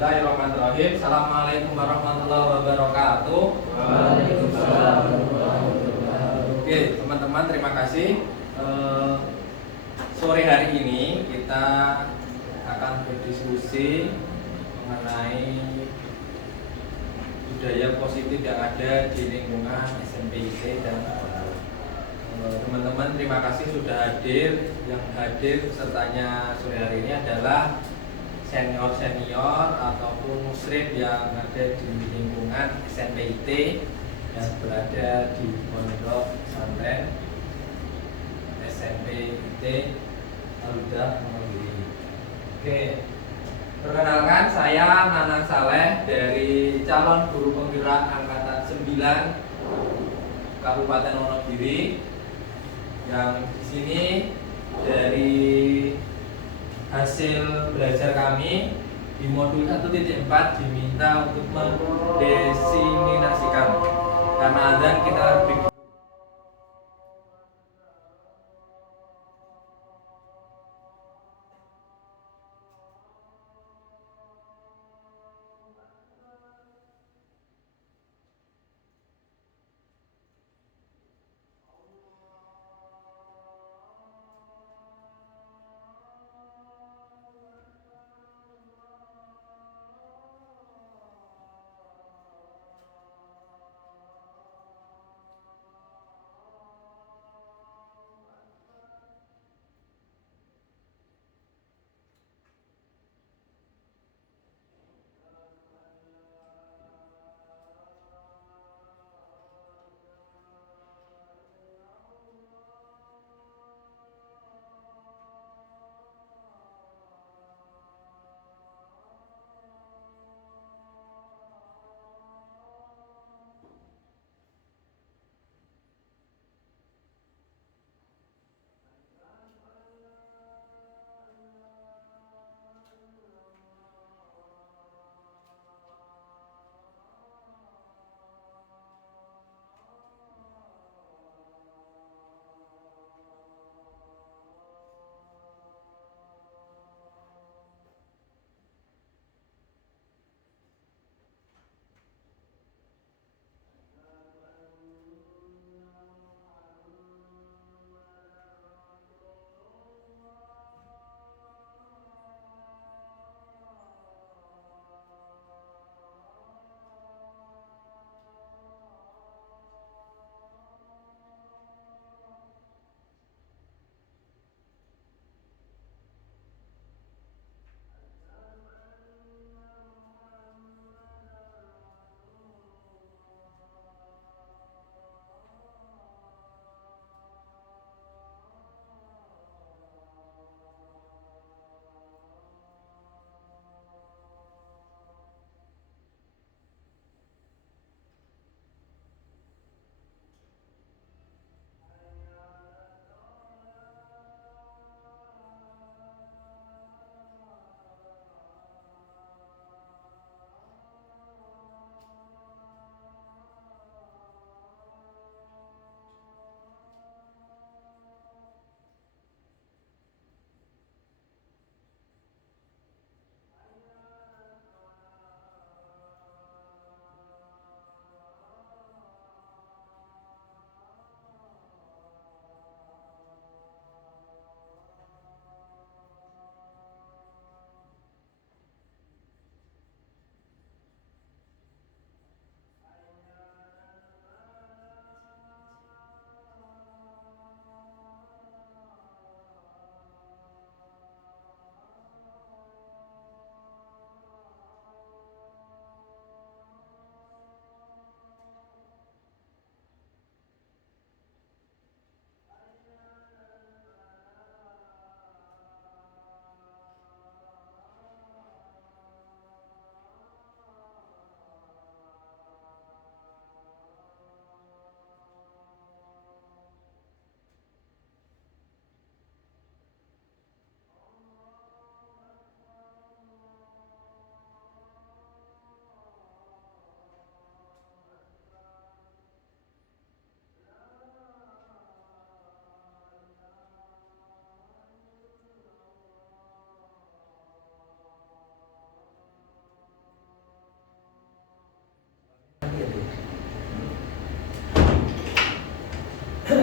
Bismillahirrahmanirrahim. Assalamualaikum warahmatullahi wabarakatuh. Waalaikumsalam. Oke, teman-teman, terima kasih. Sore hari ini kita akan berdiskusi mengenai budaya positif yang ada di lingkungan SMPIT dan teman-teman, terima kasih sudah hadir. Yang hadir pesertanya sore hari ini adalah senior-senior ataupun muslim yang ada di lingkungan SMPIT yang berada di Pondok Pesantren SMPIT Al-Huda Wonogiri. Oke, perkenalkan, saya Nanang Saleh dari calon guru penggerak angkatan 9 Kabupaten Wonogiri, yang di sini dari hasil belajar kami di modul 1.4 diminta untuk mendesiminasikan, karena azan kita beri.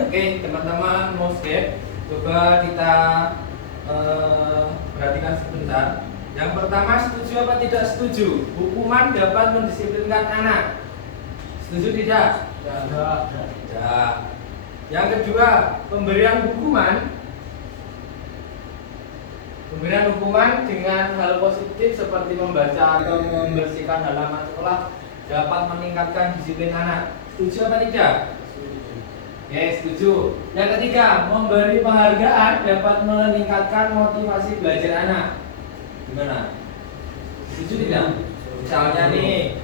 Oke, teman-teman muslim, coba kita perhatikan sebentar. Yang pertama, setuju apa tidak setuju? Hukuman dapat mendisiplinkan anak. Setuju tidak? Tidak. Yang kedua, pemberian hukuman dengan hal positif seperti membaca atau membersihkan halaman sekolah dapat meningkatkan disiplin anak. Setuju apa tidak? Oke, setuju. Yang ketiga, memberi penghargaan dapat meningkatkan motivasi belajar anak. Gimana? Setuju tidak? Misalnya nih,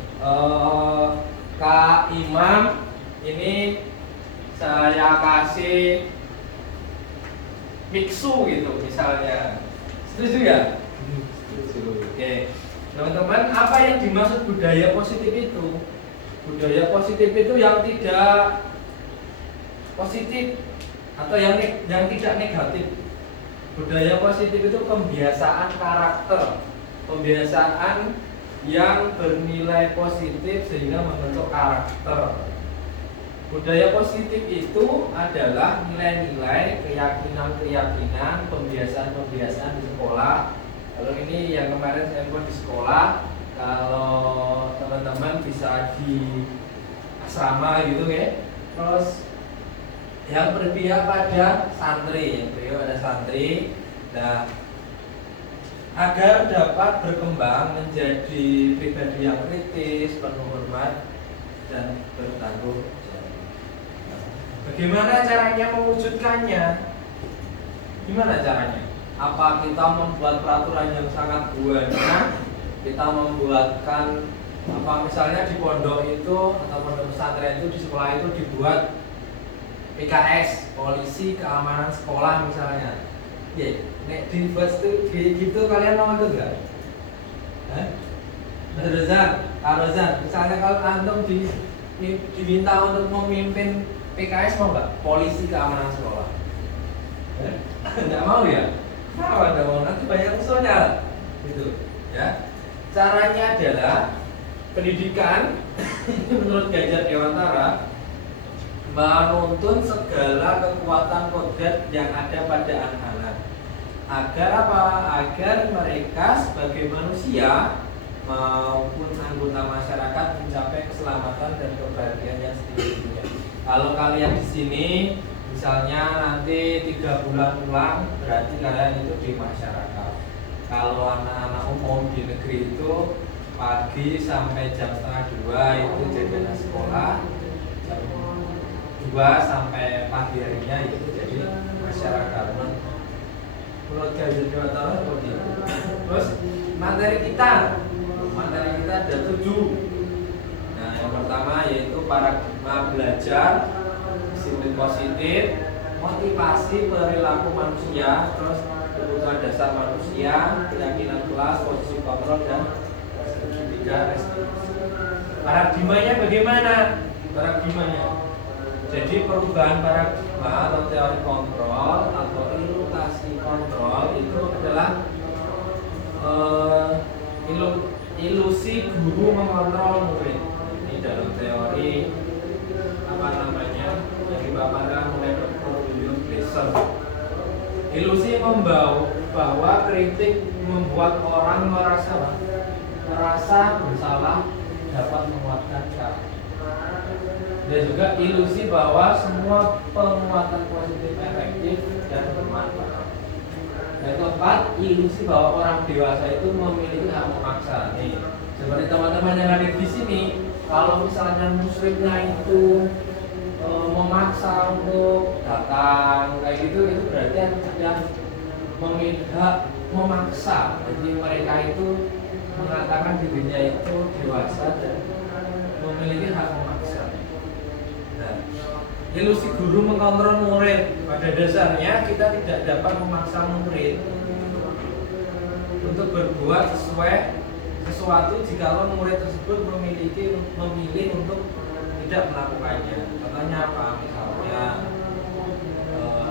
Kak Imam ini saya kasih biksu gitu misalnya. Setuju ya? Setuju. Oke. Teman-teman, apa yang dimaksud budaya positif itu? Budaya positif itu yang tidak positif atau yang tidak negatif. Budaya positif itu pembiasaan karakter, pembiasaan yang bernilai positif sehingga membentuk karakter. Budaya positif itu adalah nilai-nilai, keyakinan-keyakinan, pembiasaan-pembiasaan di sekolah. Kalau ini yang kemarin saya buat di sekolah, kalau teman-teman bisa di asrama gitu ya. Terus yang berpihak pada santri, ada santri. Nah, agar dapat berkembang menjadi pribadi yang kritis, penuh hormat dan bertanggung jawab. Bagaimana caranya mewujudkannya? Gimana caranya? Apa kita membuat peraturan yang sangat banyak? Kita membuatkan misalnya di pondok itu atau pondok pesantren itu di sekolah itu dibuat PKS, polisi keamanan sekolah misalnya. Ya, nek dibuat gitu kalian mau ikut nggak? Rozan, misalnya kalau antum diminta untuk memimpin PKS mau nggak? Polisi keamanan sekolah? Nggak mau ya? Kenapa nggak mau? Nanti banyak musuhnya, gitu. Ya. Caranya adalah pendidikan menurut Ganjar Dewantara menuntun segala kekuatan kodrat yang ada pada anak-anak. Agar apa? Agar mereka sebagai manusia maupun anggota masyarakat mencapai keselamatan dan kebahagiaan yang setinggi-tingginya. Kalau kalian di sini misalnya nanti 3 bulan pulang, berarti kalian itu di masyarakat. Kalau anak-anak umum di negeri itu pagi sampai jam 1:30 itu jajanan sekolah, jam 2 sampai pagi harinya itu jadi masyarakat. Menurut Ganjar Dewantara seperti itu. Terus materi kita ada 7. Nah, yang pertama yaitu paradigma belajar, disiplin positif, motivasi perilaku manusia, terus kebutuhan dasar manusia, keyakinan kelas, posisi kontrol dan segitiga restitusi. Paradigmanya bagaimana? Jadi perubahan paradigma atau teori kontrol atau ilustrasi kontrol itu adalah ilusi guru mengontrol murid. Ini dalam teori yang dipaparkan oleh Dr. William Glasser. Ilusi bahwa kritik membuat orang merasa bersalah dapat menguatkan karakter. Dan juga ilusi bahwa semua penguatan positif efektif dan bermanfaat. Yang keempat, ilusi bahwa orang dewasa itu memiliki hak memaksa. Nih, seperti teman-teman yang ada di sini, kalau misalnya muslimnya itu memaksa untuk datang kayak gitu, itu berarti ada memiliki hak memaksa. Jadi mereka itu mengatakan dirinya itu dewasa dan memiliki hak memaksa. Nah, ilusi guru mengontrol murid. Pada dasarnya kita tidak dapat memaksa murid untuk berbuat sesuatu jika murid tersebut memilih untuk tidak melakukannya. Contohnya apa? Misalnya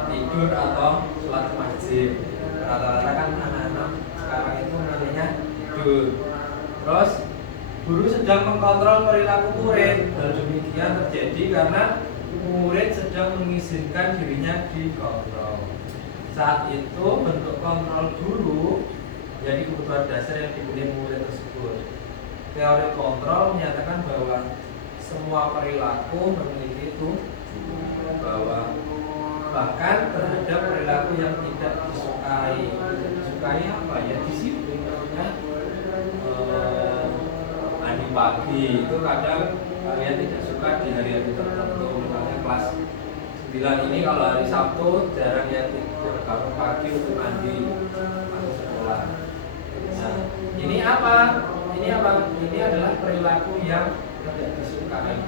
tidur atau sholat ke masjid. Rata-rata kan anak-anak sekarang itu namanya tidur. Terus guru sedang mengkontrol perilaku murid. Hal demikian terjadi karena murid sedang mengizinkan dirinya dikontrol. Saat itu bentuk kontrol guru jadi kebutuhan dasar yang dimiliki murid tersebut. Teori kontrol menyatakan bahwa semua perilaku memiliki tujuan, bahwa bahkan terhadap perilaku yang tidak disukai apa ya, disiplin maksudnya. Mandi pagi itu kadang kalian tidak suka di hari-hari tertentu, misalnya kelas 9 ini kalau hari Sabtu jarang ya bangun pagi untuk mandi masuk sekolah. Nah, ini apa? Ini adalah perilaku yang tidak disukai.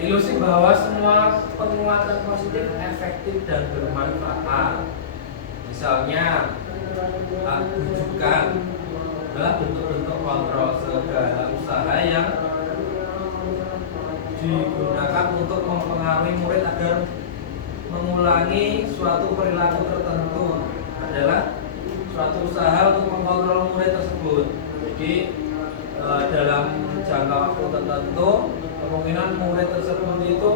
Ilusi bahwa semua penguatan positif efektif dan bermanfaat. Misalnya, bujukan adalah bentuk-bentuk kontrol segala usaha yang digunakan untuk mempengaruhi murid agar mengulangi suatu perilaku tertentu adalah suatu usaha untuk mengontrol murid tersebut. Jadi dalam jangka waktu tertentu kemungkinan murid tersebut itu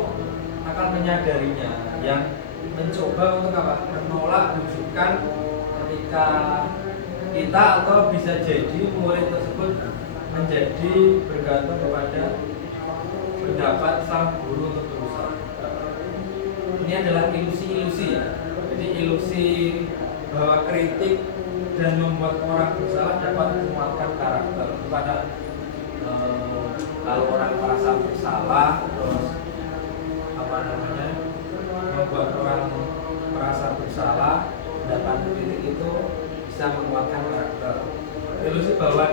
akan menyadarinya, yang mencoba untuk apa? Menolak bujukan ketika kita, atau bisa jadi murid tersebut menjadi bergantung kepada pendapat sang guru untuk berusaha. Ini adalah ilusi-ilusi ya. Jadi ilusi bahwa kritik dan membuat orang bersalah dapat menguatkan karakter kepada kalau orang merasa bersalah, terus membuat orang merasa bersalah, dapat kritik itu bisa menguatkan karakter. Ilusi bahwa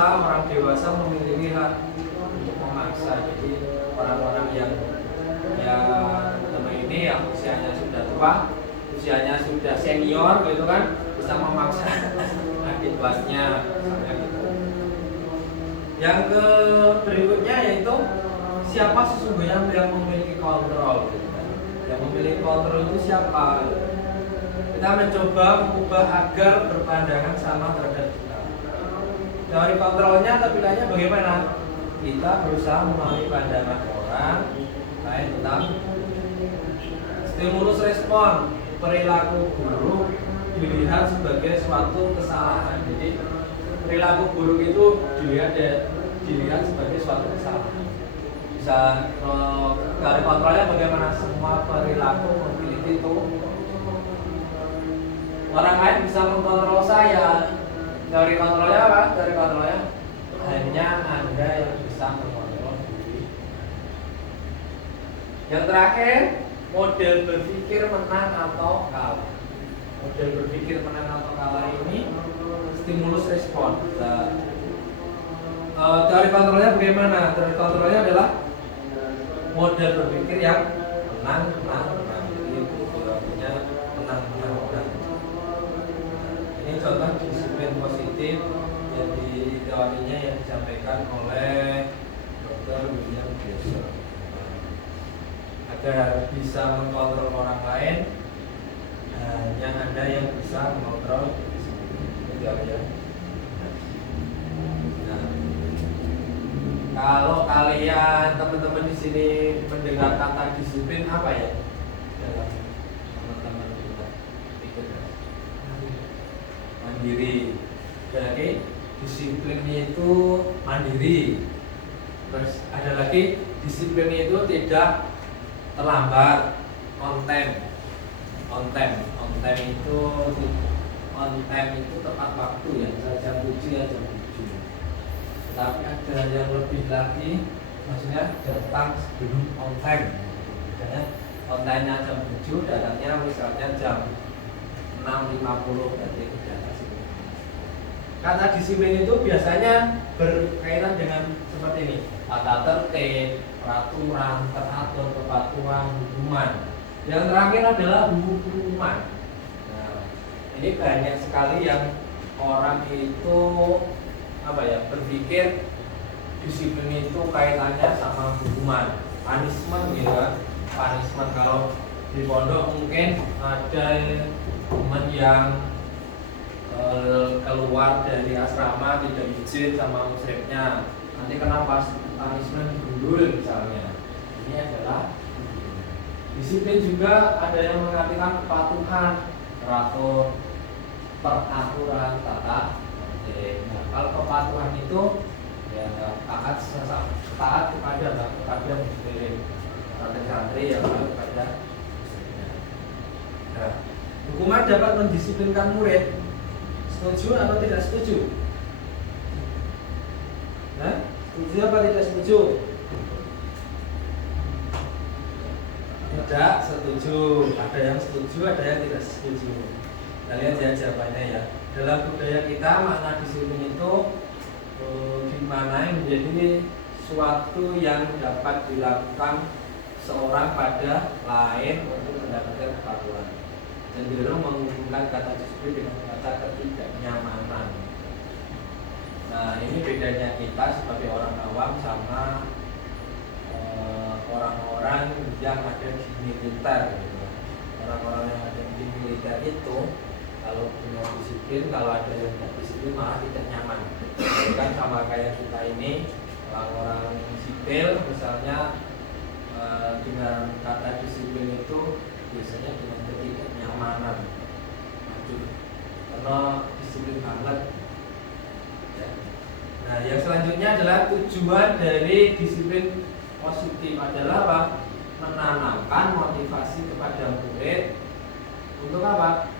orang dewasa memiliki hak untuk memaksa. Jadi orang-orang yang teman ini yang usianya sudah tua, usianya sudah senior gitu kan, bisa memaksa adik kelasnya misalnya gitu. Yang berikutnya yaitu siapa sesungguhnya yang memiliki kontrol gitu kan. Yang memiliki kontrol itu siapa? Kita mencoba mengubah agar berpandangan sama terhadap kita. Teori kontrolnya tampilannya bagaimana? Kita berusaha memahami pandangan orang lain tentang stimulus respon. Perilaku buruk dilihat sebagai suatu kesalahan. Jadi perilaku buruk itu dilihat sebagai suatu kesalahan. Bisa teori kontrolnya bagaimana? Semua perilaku memiliki itu. Orang lain bisa mengkontrol saya. Teori kontrolnya apa? Teori kontrolnya hanya Anda yang bisa mengontrol diri. Yang terakhir, model berpikir menang atau kalah. Model berpikir menang atau kalah ini stimulus respon. Teori kontrolnya bagaimana? Teori kontrolnya adalah model berpikir yang menang. Jadi artinya menang. Ini contoh disiplin positif, jadi teorinya yang disampaikan oleh Dr. William Glasser. Agar bisa mengontrol orang lain, hanya Anda yang bisa mengontrol disiplin. Ini teorinya. Nah, kalau kalian teman-teman di sini mendengar kata disiplin, apa ya? Dalam teman-teman kita pikir mandiri. Jadi disiplinnya itu mandiri. Terus ada lagi disiplinnya itu tidak terlambat, on time itu tepat waktu ya, jam 7 ya jam 7. Tapi ada yang lebih lagi, maksudnya datang sebelum on time. Misalnya on time-nya jam 7, datangnya misalnya jam 6.50, berarti itu datang sini. Kata disiplin itu biasanya berkaitan dengan seperti ini: tata tertib, peraturan, teratur, kepatuhan, hukuman. Yang terakhir adalah hukuman. Nah, ini banyak sekali yang orang itu berpikir disiplin itu kaitannya sama hukuman, punishment gitu kan. Punishment kalau di pondok mungkin ada teman yang keluar dari asrama tidak izin sama musyrifnya, nanti kena punishment gundul misalnya. Ini adalah disiplin. Juga ada yang mengartikan kepatuhan, teratur, peraturan, tata tertib. Nah, kalau kepatuhan itu ya taat kepada muslim, santri yang taat kepada muslimnya. Nah, hukuman dapat mendisiplinkan murid. Setuju atau tidak setuju? Nah, setuju apa tidak setuju? Tidak setuju. Ada yang setuju, ada yang tidak setuju. Kita lihat ya jawabannya ya. Dalam budaya kita makna disiplin itu dimana menjadi suatu yang dapat dilakukan seorang pada lain untuk mendapatkan kepatuhan. Cenderung menghubungkan kata disiplin dengan kata ketidaknyamanan. Nah, ini bedanya kita sebagai orang awam sama orang-orang yang ada di militer gitu. Orang-orang yang ada di militer itu kalau punya disiplin, kalau ada yang tidak disiplin malah tidak nyaman. Kan sama kayak kita ini, orang-orang sipil misalnya dengan kata disiplin itu biasanya dengan ketidaknyamanan, karena disiplin banget. Nah, yang selanjutnya adalah tujuan dari disiplin positif adalah apa? Menanamkan motivasi kepada murid untuk apa?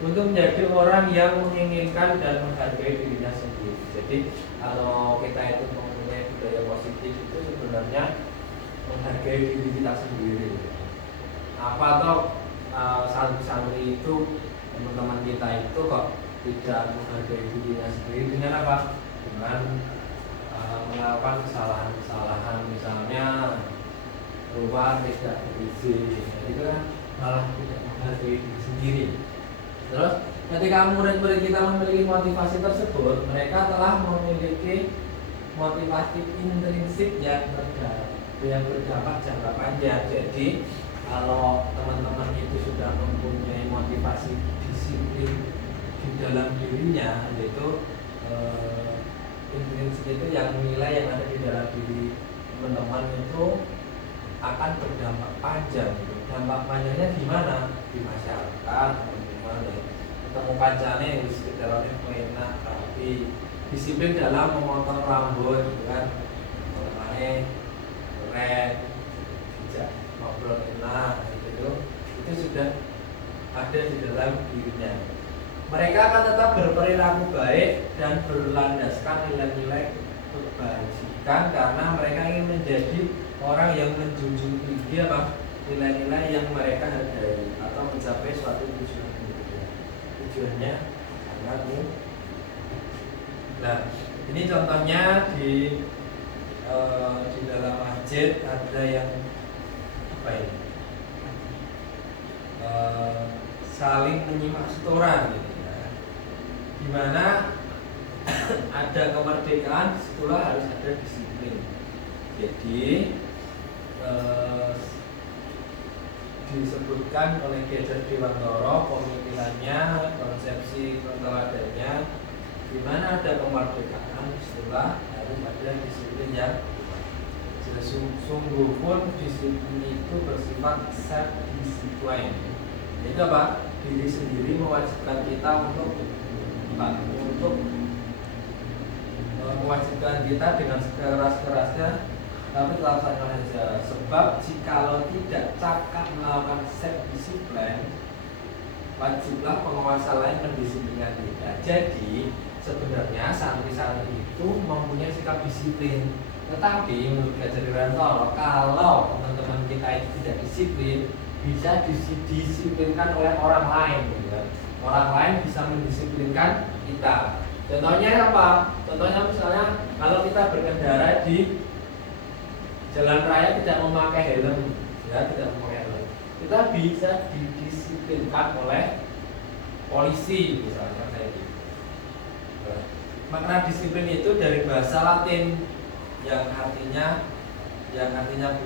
Untuk menjadi orang yang menginginkan dan menghargai dirinya sendiri. Jadi kalau kita itu mempunyai budaya positif itu sebenarnya menghargai diri kita sendiri. Apa atau santri-santri itu, teman-teman kita itu kok tidak menghargai dirinya sendiri dengan apa? Dengan melakukan kesalahan-kesalahan, misalnya keluar tidak berizin, itu kan malah tidak menghargai diri sendiri. Terus ketika murid-murid kita memiliki motivasi tersebut, mereka telah memiliki motivasi intrinsik yang berdampak jangka panjang. Jadi kalau teman-teman itu sudah mempunyai motivasi disiplin di dalam dirinya, yaitu intrinsik itu yang nilai yang ada di dalam diri teman-teman itu akan berdampak panjang. Dampak panjangnya gimana? Di masyarakat, ketemu pancane wis sekitarane enak, tapi disiplin dalam memotong rambut gitu kan, makanya keren, tidak ngobrol enak gitu, itu sudah ada di dalam dirinya. Mereka akan tetap berperilaku baik dan berlandaskan nilai-nilai kebajikan karena mereka ingin menjadi orang yang menjunjung tinggi apa? Nilai-nilai yang mereka hargai atau mencapai suatu tujuan. Tujuannya sangat mudah. Nah, ini contohnya di dalam masjid ada yang apa ini? Saling menyimak setoran gitu ya. Dimana ada kemerdekaan, disitulah harus ada disiplin. Jadi disebutkan oleh Gejer Dewantoro pemikirannya, konsepsi keteladannya, di mana ada kemerdekaan setelah harus ada disiplin yang sungguh pun disiplin itu bersifat self discipline. Itu apa? Diri sendiri mewajibkan kita untuk mewajibkan kita dengan sekeras-kerasnya, tapi laksanakan saja. Sebab jikalau tidak cakap melakukan self discipline, wajiblah penguasa lain mendisiplinkan kita. Jadi sebenarnya santri-santri itu mempunyai sikap disiplin, tetapi menurut Gejer Dewantoro, kalau teman-teman kita itu tidak disiplin, bisa disiplinkan oleh orang lain gitu kan. Orang lain bisa mendisiplinkan kita. Contohnya apa? Contohnya misalnya kalau kita berkendara di jalan raya tidak memakai helm, ya tidak memakai helm, kita bisa didisiplinkan oleh polisi misalnya kayak gitu. Makna disiplin itu dari bahasa Latin yang artinya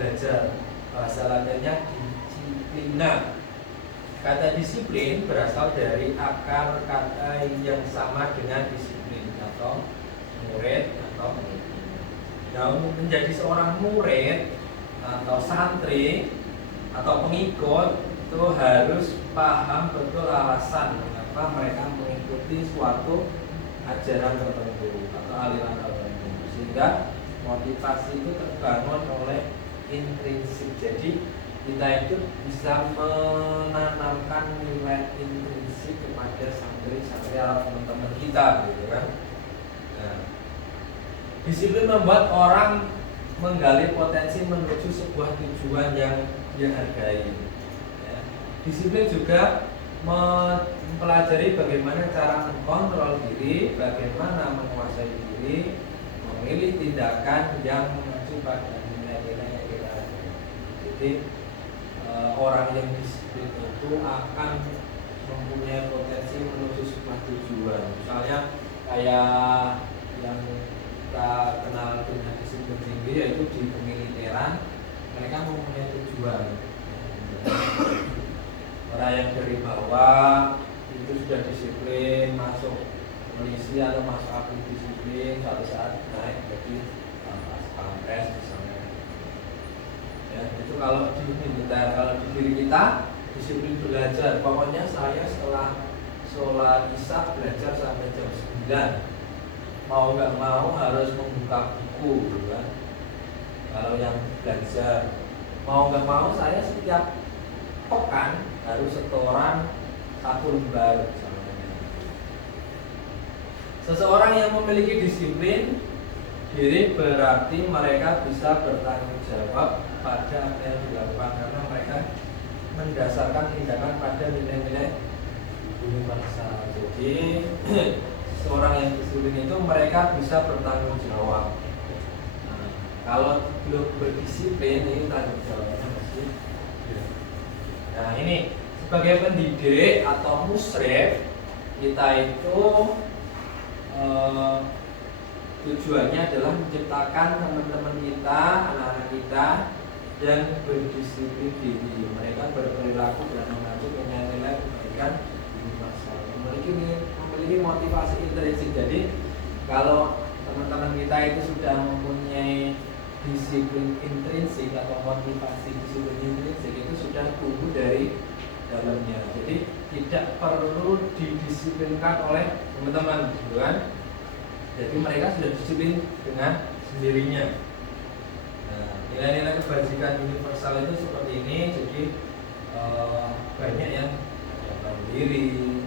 belajar. Bahasa Latinnya disciplina. Kata disiplin berasal dari akar kata yang sama dengan disiplin atau murid atau murid. Nah, untuk menjadi seorang murid atau santri atau pengikut itu harus paham betul alasan mengapa mereka mengikuti suatu ajaran tertentu atau aliran tertentu, sehingga motivasi itu terbangun oleh intrinsik. Jadi kita itu bisa menanamkan nilai intrinsik kepada santri-santri atau teman-teman kita, gitu kan. Nah, disiplin membuat orang menggali potensi menuju sebuah tujuan yang dia hargai. Ya. Disiplin juga mempelajari bagaimana cara mengontrol diri, bagaimana menguasai diri, memilih tindakan yang mengacu pada nilai-nilai yang kita hargai. Jadi orang yang disiplin itu akan mempunyai potensi menuju sebuah tujuan. Misalnya kayak yang kita kenal dengan disiplin tinggi, yaitu di kemiliteran, mereka mempunyai tujuan. Orang yang dari bawah itu sudah disiplin masuk polisi atau masuk aktif disiplin, suatu saat naik jadi pampres misalnya. Ya, itu kalau di militer. Kalau di diri kita disiplin belajar, pokoknya saya setelah sholat isya belajar sampai jam 9, mau nggak mau harus membuka buku, gitu kan. Kalau yang belajar, mau nggak mau saya setiap pekan harus setoran 1 lembar misalnya. Seseorang yang memiliki disiplin diri berarti mereka bisa bertanggung jawab pada apa yang dilakukan, karena mereka mendasarkan tindakan pada nilai-nilai universal. Jadi seorang yang disiplin itu mereka bisa bertanggung jawab. Nah, kalau belum berdisiplin ini tanggung jawabnya masih. Nah, ini sebagai pendidik atau musyrif kita itu tujuannya adalah menciptakan teman-teman kita, anak-anak kita yang berdisiplin diri. Mereka berperilaku dan mengacu dengan nilai kebaikan universal, memiliki motivasi intrinsik. Jadi kalau teman-teman kita itu sudah mempunyai disiplin intrinsik atau motivasi disiplin intrinsik, itu sudah tumbuh dari dalamnya. Jadi tidak perlu didisiplinkan oleh teman-teman, gitu kan? Jadi mereka sudah disiplin dengan sendirinya. Nah, nilai-nilai kebajikan universal itu seperti ini. Jadi banyak yang tahu diri,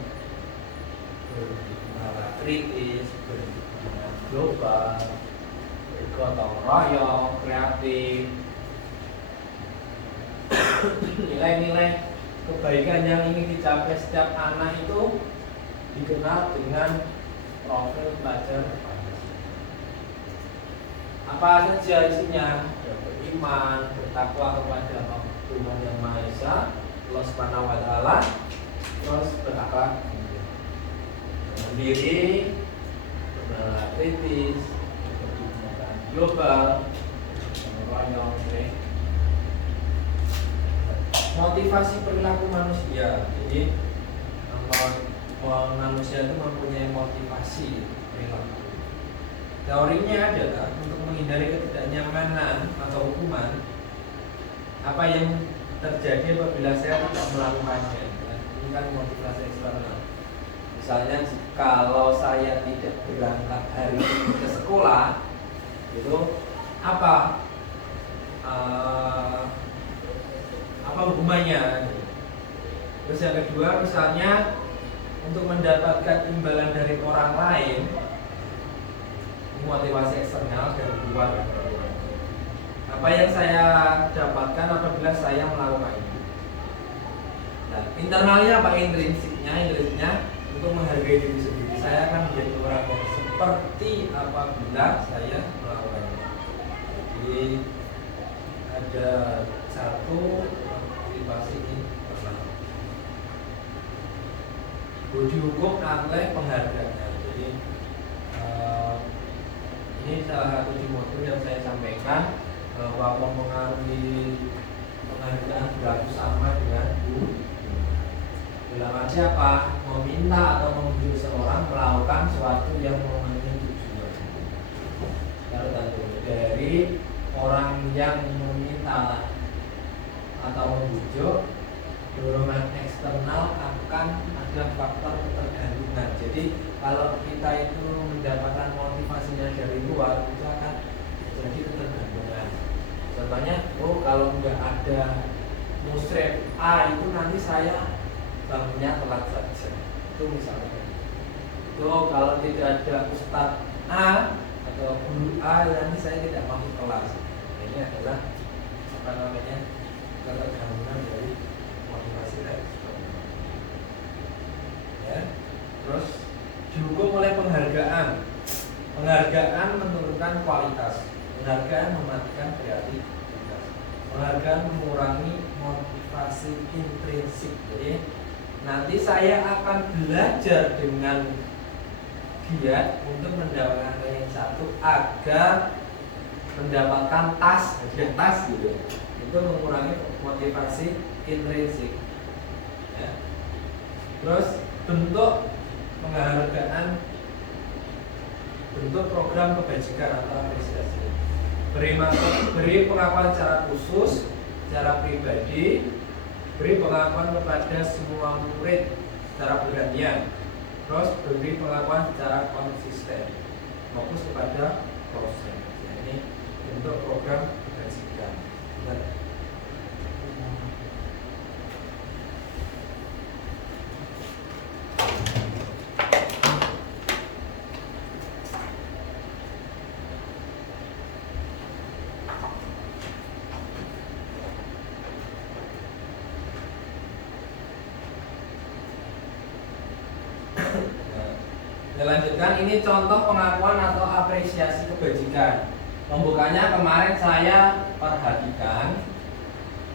bernalar kritis, berpikiran global, bergotong royong, kreatif. Nilai-nilai kebaikan yang ingin dicapai setiap anak itu dikenal dengan profil pelajar Pancasila. Apa saja isinya? Beriman, bertakwa kepada Tuhan Yang Maha Esa, Allah Subhanahu wa Ta'ala, terus berakhlak mandiri, bernalar kritis, berpikiran global, royong, motivasi perilaku manusia. Jadi manusia itu mempunyai motivasi perilaku. Teorinya adalah untuk menghindari ketidaknyamanan atau hukuman. Apa yang terjadi apabila saya tidak melakukannya? Ini kan motivasi eksternal. Misalnya kalau saya tidak berangkat hari ini ke sekolah, itu apa hukumannya? Terus yang kedua, misalnya untuk mendapatkan imbalan dari orang lain, motivasi eksternal dari luar. Apa yang saya dapatkan apabila saya melakukannya? Nah, internalnya apa? Intrinsiknya untuk menghargai diri sendiri. Saya akan menjadi orang yang seperti apabila saya melakukannya. Jadi ada satu motivasi internal. Budi hukum oleh penghargaannya. Jadi ini salah satu di moto yang saya sampaikan, bahwa mempengaruhi penghargaan berlaku sama dengan budi. Dalam arti apa? Meminta atau memujuk seorang melakukan sesuatu yang memenuhi tujuan. Kalau tentu dari orang yang meminta dari luar itu akan jadi ketergantungan. Contohnya, oh kalau nggak ada musyrif A itu nanti saya bangunnya telat saja. Itu misalnya. Itu kalau tidak ada Ustadz A atau guru A nanti saya tidak masuk kelas. Ini adalah apa namanya ketergantungan dari motivasi tersebut. Ya. Terus didukung oleh penghargaan. Penghargaan menurunkan kualitas. Penghargaan mematikan kreativitas. Penghargaan mengurangi motivasi intrinsik. Jadi nanti saya akan belajar dengan giat untuk mendapatkan ranking 1 agar mendapatkan tas gitu. Itu mengurangi motivasi intrinsik. Ya. Terus bentuk penghargaan, bentuk program kebajikan atau apresiasi. Beri pengakuan secara khusus, secara pribadi, beri pengakuan kepada semua murid secara bergantian. Terus beri pengakuan secara konsisten, fokus kepada proses. Ini bentuk program kebajikan. Lanjutkan, ini contoh pengakuan atau apresiasi kebajikan. Pembukanya kemarin saya perhatikan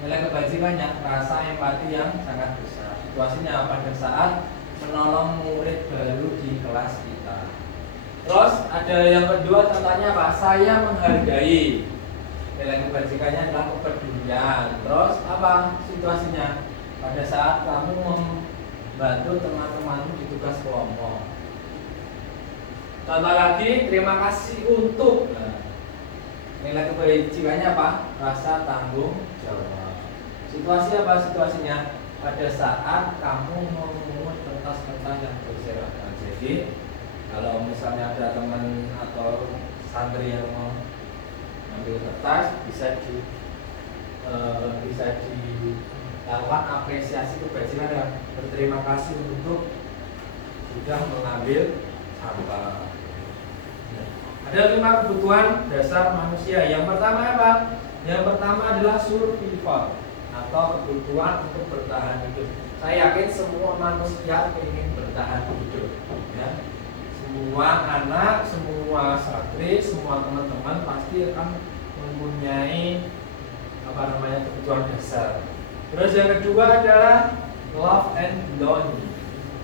nilai kebajikannya, rasa empati yang sangat besar. Situasinya pada saat menolong murid baru di kelas kita. Terus ada yang kedua, contohnya apa? Saya menghargai. Nilai kebajikannya adalah kepedulian. Terus apa situasinya? Pada saat kamu membantu teman-temanmu di tugas kelompok. Contoh lagi, terima kasih untuk. Nilai kebajikannya apa? Rasa tanggung jawab. Situasi apa situasinya? Pada saat kamu memungut kertas-kertas yang berserakan. Jadi kalau misalnya ada teman atau santri yang mau ambil kertas, bisa dilakukan apresiasi kebajikan dan berterima kasih untuk sudah mengambil sampah. Ada 5 kebutuhan dasar manusia. Yang pertama apa? Yang pertama adalah survival atau kebutuhan untuk bertahan hidup. Saya yakin semua manusia ingin bertahan hidup. Ya. Semua anak, semua santri, semua teman-teman pasti akan mempunyai kebutuhan dasar. Terus yang kedua adalah love and belonging.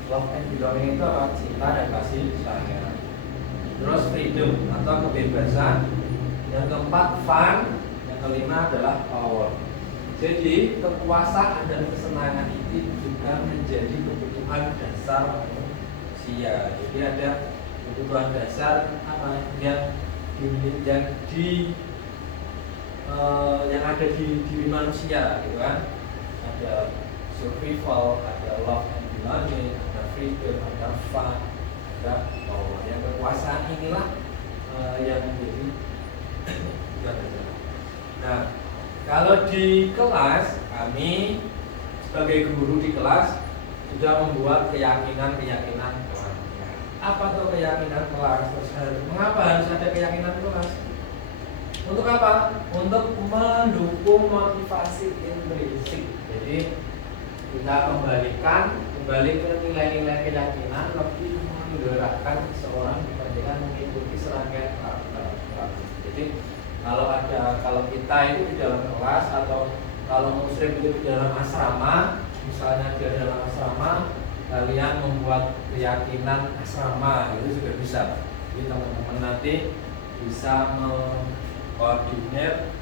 Love and belonging itu apa? Cinta dan kasih sayang. Terus freedom atau kebebasan. Yang keempat fun. Yang kelima adalah power. Jadi kekuasaan dan kesenangan itu juga menjadi kebutuhan dasar manusia. Jadi ada kebutuhan dasar apa yang ada di diri manusia, gitu kan? Ada survival, ada love and belonging, ada freedom, ada fun, ada power. Yang kekuasaan inilah yang menjadi kebutuhan dasar. Nah, kalau di kelas, kami sebagai guru di kelas sudah membuat keyakinan-keyakinan kelas. Apa tuh keyakinan kelas? Mengapa harus ada keyakinan kelas? Untuk apa? Untuk mendukung motivasi intrinsik. Jadi kita kembali ke nilai-nilai keyakinan, lebih menggerakkan seseorang dibandingkan mengikuti serangkaian karakter. Jadi kalau kita itu di dalam kelas atau kalau muslim itu di dalam asrama, misalnya dia dalam asrama, kalian membuat keyakinan asrama itu juga bisa. Jadi teman-teman nanti bisa mengkoordinir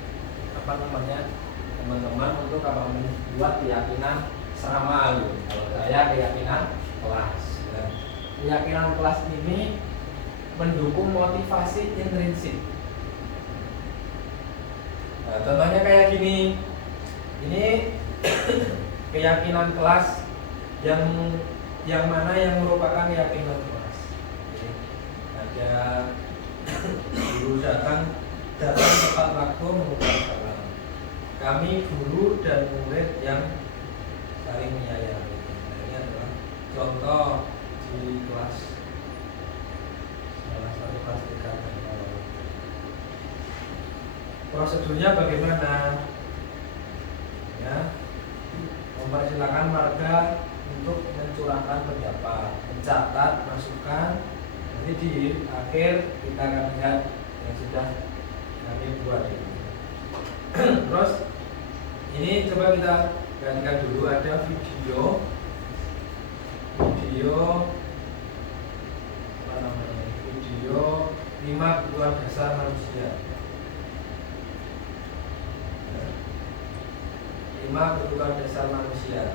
teman-teman untuk membuat keyakinan asrama gitu. Kalau saya keyakinan kelas. Keyakinan kelas ini mendukung motivasi intrinsik. Nah, contohnya kayak gini. Ini keyakinan kelas yang mana yang merupakan keyakinan kelas. Jadi, ada Guru datang tepat waktu mengucapkan salam. Kami guru dan murid yang saling menyayangi. Nah, ini adalah contoh di kelas salah satu kelas tingkatan. Prosedurnya bagaimana? Ya, mempersilakan warga untuk mencurahkan pendapat, mencatat masukan. Nanti di akhir kita akan lihat yang sudah kami buat ini. Terus ini coba kita gantikan dulu, ada video apa namanya? Video 5 kebutuhan dasar manusia. 5 kebutuhan dasar manusia.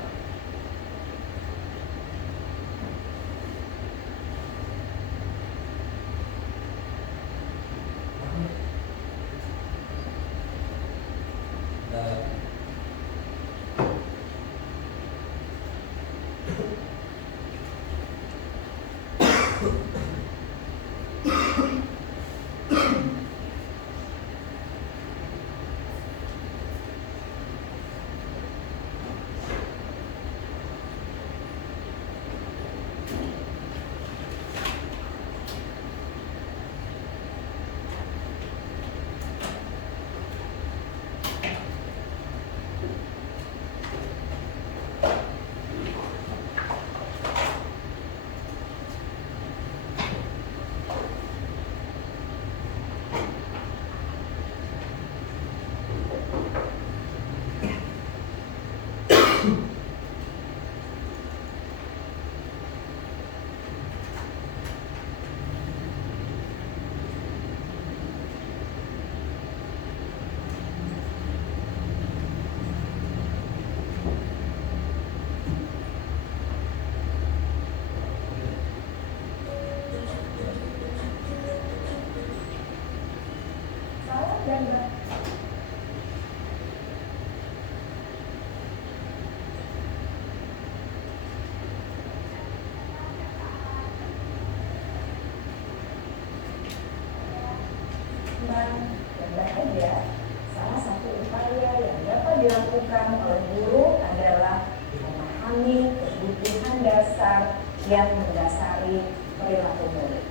Dan bahagia, salah satu upaya yang dapat dilakukan oleh guru adalah memahami kebutuhan dasar yang mendasari perilaku murid.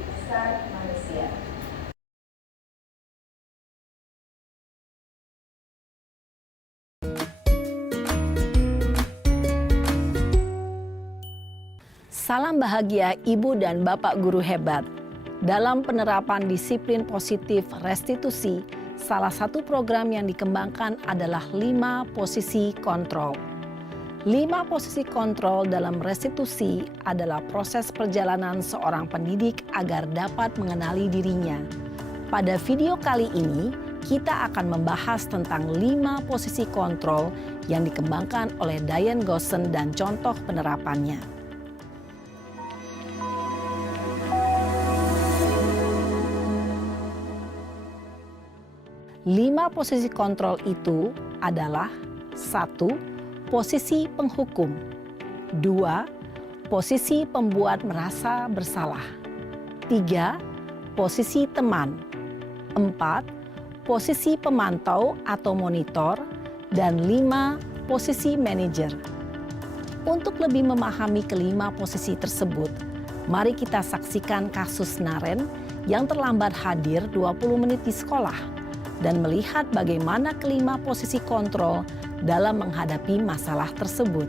Dasar manusia. Salam bahagia Ibu dan Bapak guru hebat. Dalam penerapan disiplin positif restitusi, salah satu program yang dikembangkan adalah 5 posisi kontrol. 5 posisi kontrol dalam restitusi adalah proses perjalanan seorang pendidik agar dapat mengenali dirinya. Pada video kali ini, kita akan membahas tentang 5 posisi kontrol yang dikembangkan oleh Diane Goossen dan contoh penerapannya. 5 posisi kontrol itu adalah 1. Posisi penghukum. 2. Posisi pembuat merasa bersalah. 3. Posisi teman. 4. Posisi pemantau atau monitor. Dan 5. Posisi manajer. Untuk lebih memahami kelima posisi tersebut, mari kita saksikan kasus Naren yang terlambat hadir 20 menit di sekolah dan melihat bagaimana kelima posisi kontrol dalam menghadapi masalah tersebut.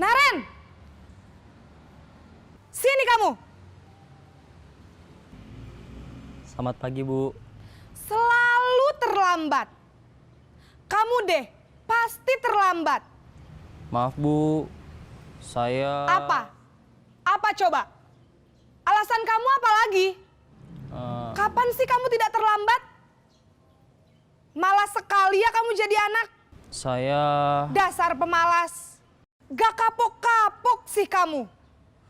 Naren! Sini kamu! Selamat pagi, Bu. Selalu terlambat. Kamu deh, pasti terlambat. Maaf, Bu. Saya... Apa? Apa coba? Alasan kamu apa lagi? Kapan sih kamu tidak terlambat? Malas sekali ya kamu jadi anak. Saya... Dasar pemalas. Gak kapok-kapok sih kamu.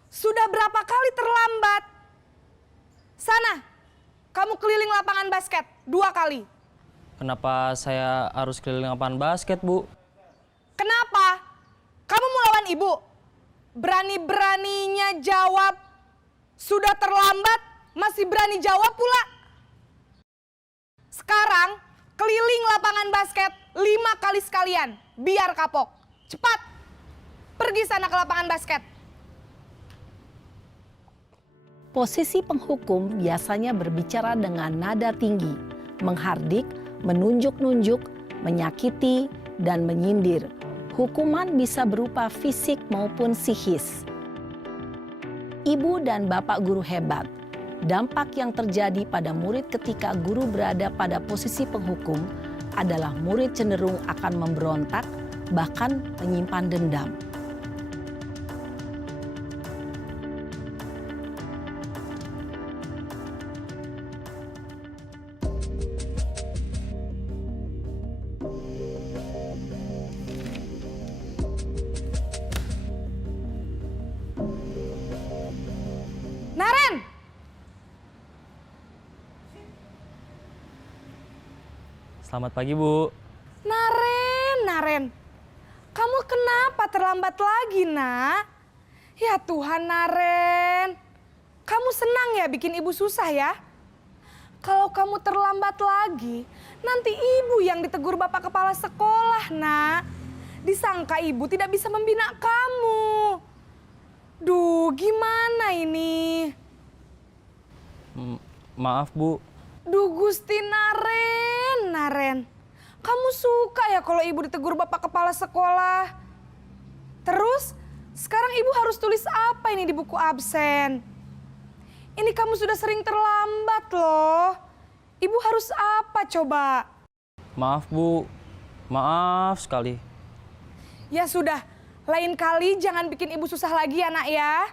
Sudah berapa kali terlambat? Sana, kamu keliling lapangan basket 2 kali. Kenapa saya harus keliling lapangan basket, Bu? Kenapa? Kamu mau lawan ibu? Berani-beraninya jawab. Sudah terlambat, masih berani jawab pula. Sekarang, keliling lapangan basket 5 kali sekalian. Biar kapok. Cepat, pergi sana ke lapangan basket. Posisi penghukum biasanya berbicara dengan nada tinggi, menghardik, menunjuk-nunjuk, menyakiti, dan menyindir. Hukuman bisa berupa fisik maupun psikis. Ibu dan bapak guru hebat. Dampak yang terjadi pada murid ketika guru berada pada posisi penghukum adalah murid cenderung akan memberontak, bahkan menyimpan dendam. Naren! Selamat pagi, Bu. Naren. Kamu kenapa terlambat lagi, Nak? Ya Tuhan, Naren. Kamu senang ya bikin ibu susah ya? Kalau kamu terlambat lagi, nanti ibu yang ditegur bapak kepala sekolah, Nak. Disangka ibu tidak bisa membina kamu. Duh, gimana ini? Maaf, Bu. Duh Gusti Naren. Kamu suka ya kalau ibu ditegur bapak kepala sekolah? Terus, sekarang ibu harus tulis apa ini di buku absen? Ini kamu sudah sering terlambat loh. Ibu harus apa coba? Maaf, Bu. Maaf sekali. Ya sudah, lain kali jangan bikin ibu susah lagi ya, Nak ya.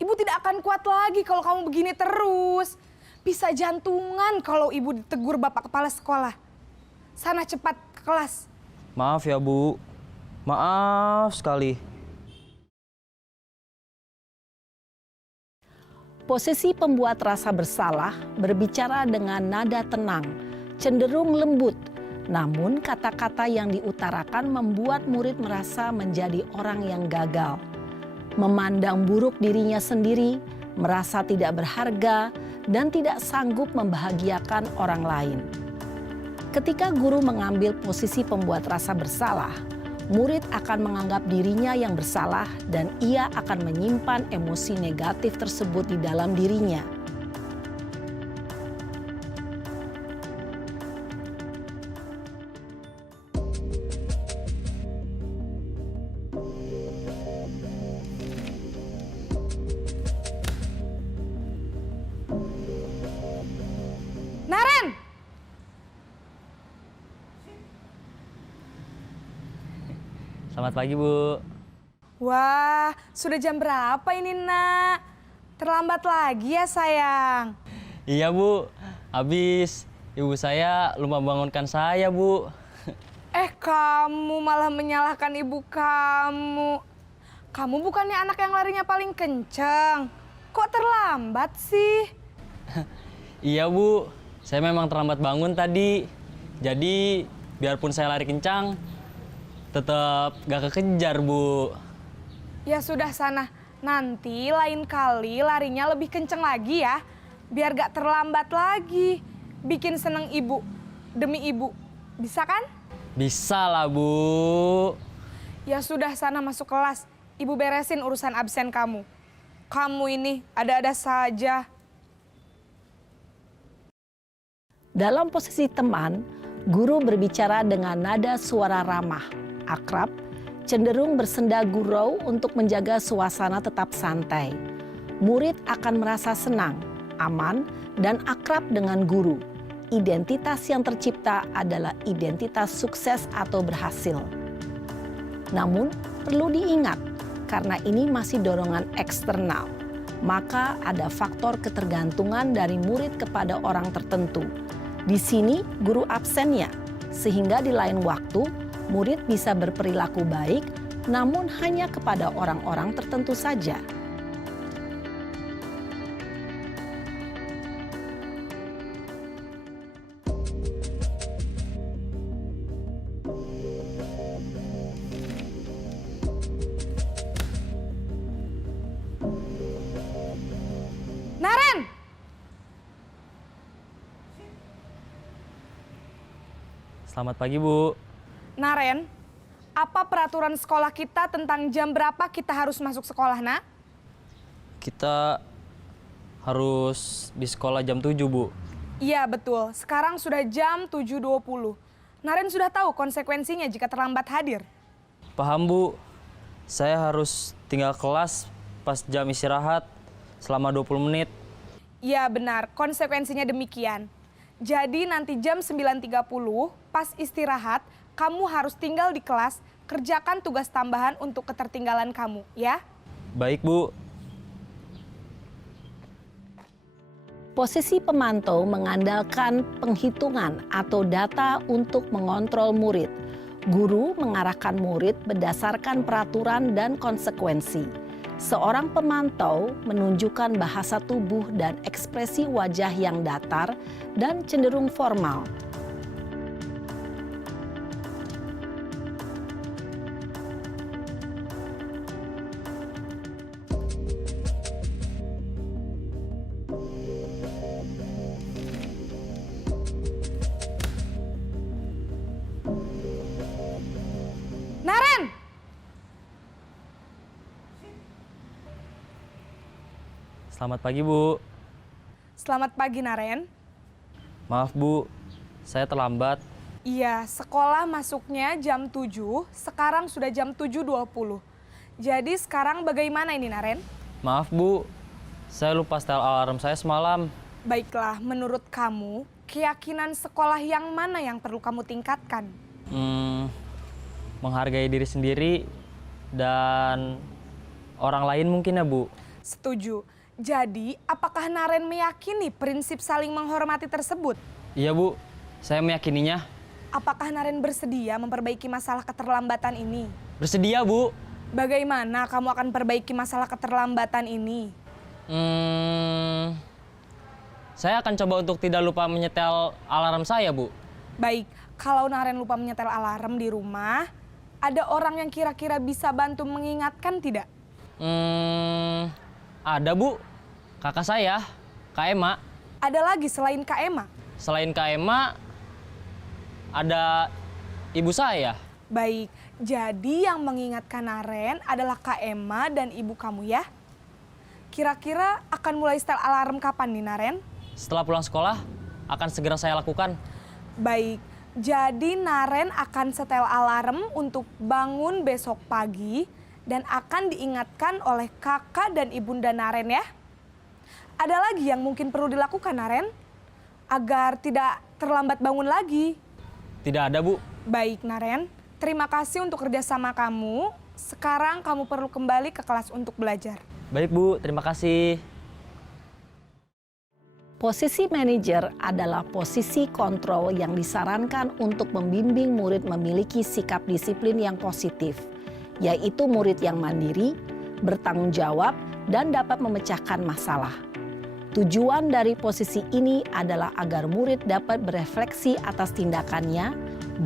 Ibu tidak akan kuat lagi kalau kamu begini terus. Bisa jantungan kalau ibu ditegur bapak kepala sekolah. Sana cepat ke kelas. Maaf ya, Bu. Maaf sekali. Posisi pembuat rasa bersalah berbicara dengan nada tenang, cenderung lembut. Namun kata-kata yang diutarakan membuat murid merasa menjadi orang yang gagal. Memandang buruk dirinya sendiri, merasa tidak berharga, dan tidak sanggup membahagiakan orang lain. Ketika guru mengambil posisi pembuat rasa bersalah, murid akan menganggap dirinya yang bersalah dan ia akan menyimpan emosi negatif tersebut di dalam dirinya. Naren! Selamat pagi, Bu. Wah, sudah jam berapa ini, Nak? Terlambat lagi ya, sayang. Iya, Bu. Habis ibu saya lupa bangunkan saya, Bu. Kamu malah menyalahkan ibu kamu. Kamu bukannya anak yang larinya paling kenceng. Kok terlambat sih? Iya, Bu. Saya memang terlambat bangun tadi. Jadi, biarpun saya lari kencang, tetap gak kekejar, Bu. Ya sudah sana, nanti lain kali larinya lebih kenceng lagi ya. Biar gak terlambat lagi. Bikin seneng ibu, demi ibu. Bisa kan? Bisa lah, Bu. Ya sudah sana masuk kelas. Ibu beresin urusan absen kamu. Kamu ini ada-ada saja. Dalam posisi teman, guru berbicara dengan nada suara ramah, akrab, cenderung bersenda gurau untuk menjaga suasana tetap santai. Murid akan merasa senang, aman, dan akrab dengan guru. Identitas yang tercipta adalah identitas sukses atau berhasil. Namun, perlu diingat, karena ini masih dorongan eksternal, maka ada faktor ketergantungan dari murid kepada orang tertentu. Di sini guru absennya, sehingga di lain waktu murid bisa berperilaku baik namun hanya kepada orang-orang tertentu saja. Naren! Selamat pagi, Bu. Naren, apa peraturan sekolah kita tentang jam berapa kita harus masuk sekolah, nak? Kita harus di sekolah jam 7, Bu. Iya, betul. Sekarang sudah jam 7.20. Naren sudah tahu konsekuensinya jika terlambat hadir. Paham, Bu. Saya harus tinggal kelas pas jam istirahat selama 20 menit. Iya, benar. Konsekuensinya demikian. Jadi nanti jam 9.30 pas istirahat, kamu harus tinggal di kelas, kerjakan tugas tambahan untuk ketertinggalan kamu, ya? Baik, Bu. Posisi pemantau mengandalkan penghitungan atau data untuk mengontrol murid. Guru mengarahkan murid berdasarkan peraturan dan konsekuensi. Seorang pemantau menunjukkan bahasa tubuh dan ekspresi wajah yang datar dan cenderung formal. Naren! Selamat pagi, Bu. Selamat pagi, Naren. Maaf, Bu. Saya terlambat. Iya, sekolah masuknya jam 7, sekarang sudah jam 7.20. Jadi sekarang bagaimana ini, Naren? Maaf, Bu. Saya lupa setel alarm saya semalam. Baiklah, menurut kamu, keyakinan sekolah yang mana yang perlu kamu tingkatkan? Menghargai diri sendiri dan orang lain mungkin ya, Bu. Setuju. Jadi, apakah Naren meyakini prinsip saling menghormati tersebut? Iya, Bu. Saya meyakininya. Apakah Naren bersedia memperbaiki masalah keterlambatan ini? Bersedia, Bu. Bagaimana kamu akan perbaiki masalah keterlambatan ini? Saya akan coba untuk tidak lupa menyetel alarm saya, Bu. Baik, kalau Naren lupa menyetel alarm di rumah, ada orang yang kira-kira bisa bantu mengingatkan tidak? Ada, Bu. Kakak saya, Kak Ema. Ada lagi selain Kak Ema? Selain Kak Ema, ada ibu saya. Baik, jadi yang mengingatkan Naren adalah Kak Ema dan ibu kamu ya? Kira-kira akan mulai setel alarm kapan nih, Naren? Setelah pulang sekolah, akan segera saya lakukan. Baik, jadi Naren akan setel alarm untuk bangun besok pagi dan akan diingatkan oleh kakak dan ibunda Naren ya. Ada lagi yang mungkin perlu dilakukan, Naren? Agar tidak terlambat bangun lagi. Tidak ada, Bu. Baik, Naren. Terima kasih untuk kerjasama kamu. Sekarang kamu perlu kembali ke kelas untuk belajar. Baik, Bu. Terima kasih. Posisi manajer adalah posisi kontrol yang disarankan untuk membimbing murid memiliki sikap disiplin yang positif, yaitu murid yang mandiri, bertanggung jawab, dan dapat memecahkan masalah. Tujuan dari posisi ini adalah agar murid dapat berefleksi atas tindakannya.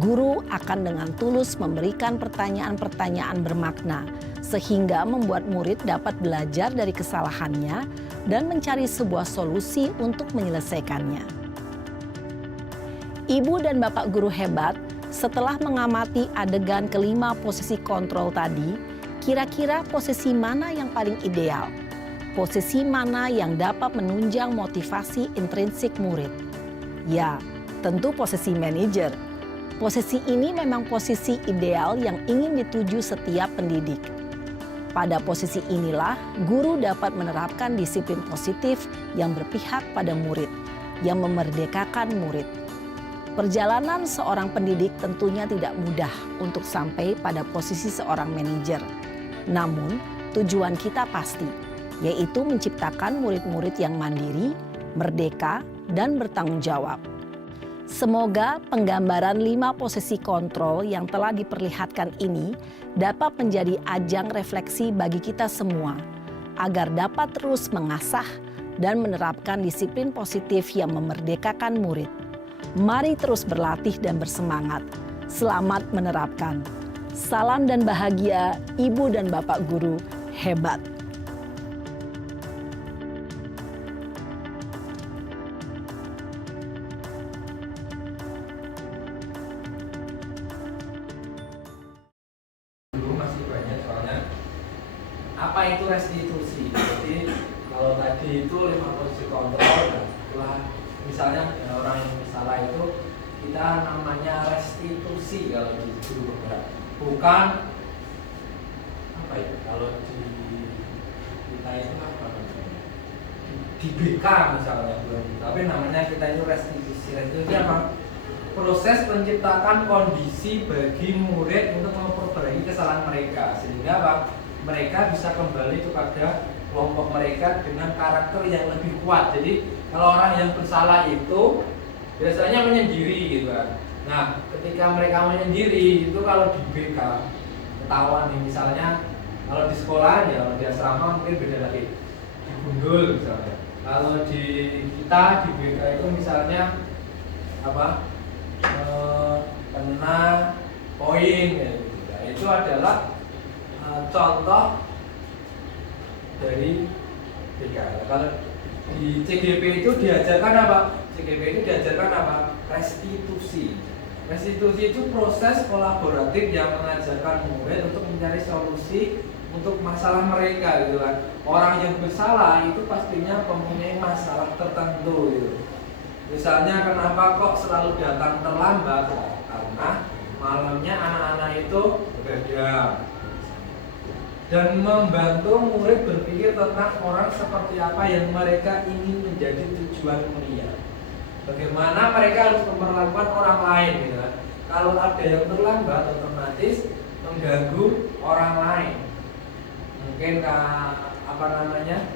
Guru akan dengan tulus memberikan pertanyaan-pertanyaan bermakna, sehingga membuat murid dapat belajar dari kesalahannya dan mencari sebuah solusi untuk menyelesaikannya. Ibu dan Bapak guru hebat, setelah mengamati adegan kelima posisi kontrol tadi, kira-kira posisi mana yang paling ideal? Posisi mana yang dapat menunjang motivasi intrinsik murid? Ya, tentu posisi manajer. Posisi ini memang posisi ideal yang ingin dituju setiap pendidik. Pada posisi inilah, guru dapat menerapkan disiplin positif yang berpihak pada murid, yang memerdekakan murid. Perjalanan seorang pendidik tentunya tidak mudah untuk sampai pada posisi seorang manajer. Namun, tujuan kita pasti, yaitu menciptakan murid-murid yang mandiri, merdeka, dan bertanggung jawab. Semoga penggambaran 5 posisi kontrol yang telah diperlihatkan ini dapat menjadi ajang refleksi bagi kita semua, agar dapat terus mengasah dan menerapkan disiplin positif yang memerdekakan murid. Mari terus berlatih dan bersemangat. Selamat menerapkan. Salam dan bahagia, Ibu dan Bapak Guru hebat. Apa itu restitusi? Jadi kalau tadi itu 5 posisi kontrol, setelah misalnya orang yang salah itu kita namanya restitusi kalau di guru bergerak, bukan apa ya kalau di kita itu apa namanya di BK misalnya, tapi namanya kita itu restitusi. Restitusi apa? Proses menciptakan kondisi bagi murid untuk memperbaiki kesalahan mereka sehingga apa? Mereka bisa kembali kepada kelompok mereka dengan karakter yang lebih kuat. Jadi kalau orang yang bersalah itu biasanya menyendiri gitu kan. Nah, ketika mereka menyendiri itu kalau di BK ketahuan nih, misalnya kalau di sekolah ya, kalau di asrama mungkin beda lagi, di gundul misalnya. Kalau di kita di BK itu misalnya apa? Kena poin ya, itu adalah contoh dari BK. Kalau di CGP itu diajarkan apa? CGP itu diajarkan apa? Restitusi. Restitusi itu proses kolaboratif yang mengajarkan murid untuk mencari solusi untuk masalah mereka gitu kan. Orang yang bersalah itu pastinya mempunyai masalah tertentu gitu. Misalnya kenapa kok selalu datang terlambat? Karena malamnya anak-anak itu begadang. Dan membantu murid berpikir tentang orang seperti apa yang mereka ingin menjadi tujuan mulia. Bagaimana mereka harus memperlakukan orang lain gitu kan. Kalau ada yang terlambat otomatis mengganggu orang lain. Mungkin apa namanya?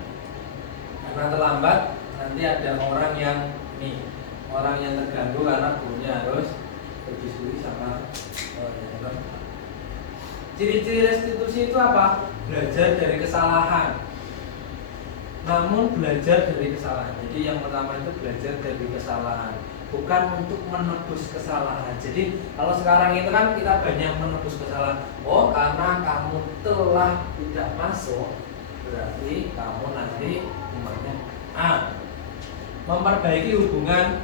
Karena terlambat nanti ada orang yang terganggu karena gurunya harus berdiskusi sama Ciri-ciri restitusi itu apa? Belajar dari kesalahan. Namun belajar dari kesalahan. Jadi yang pertama itu belajar dari kesalahan, bukan untuk menebus kesalahan. Jadi kalau sekarang itu kan kita banyak menebus kesalahan. Oh, karena kamu telah tidak masuk, berarti kamu nanti umpamanya memperbaiki hubungan.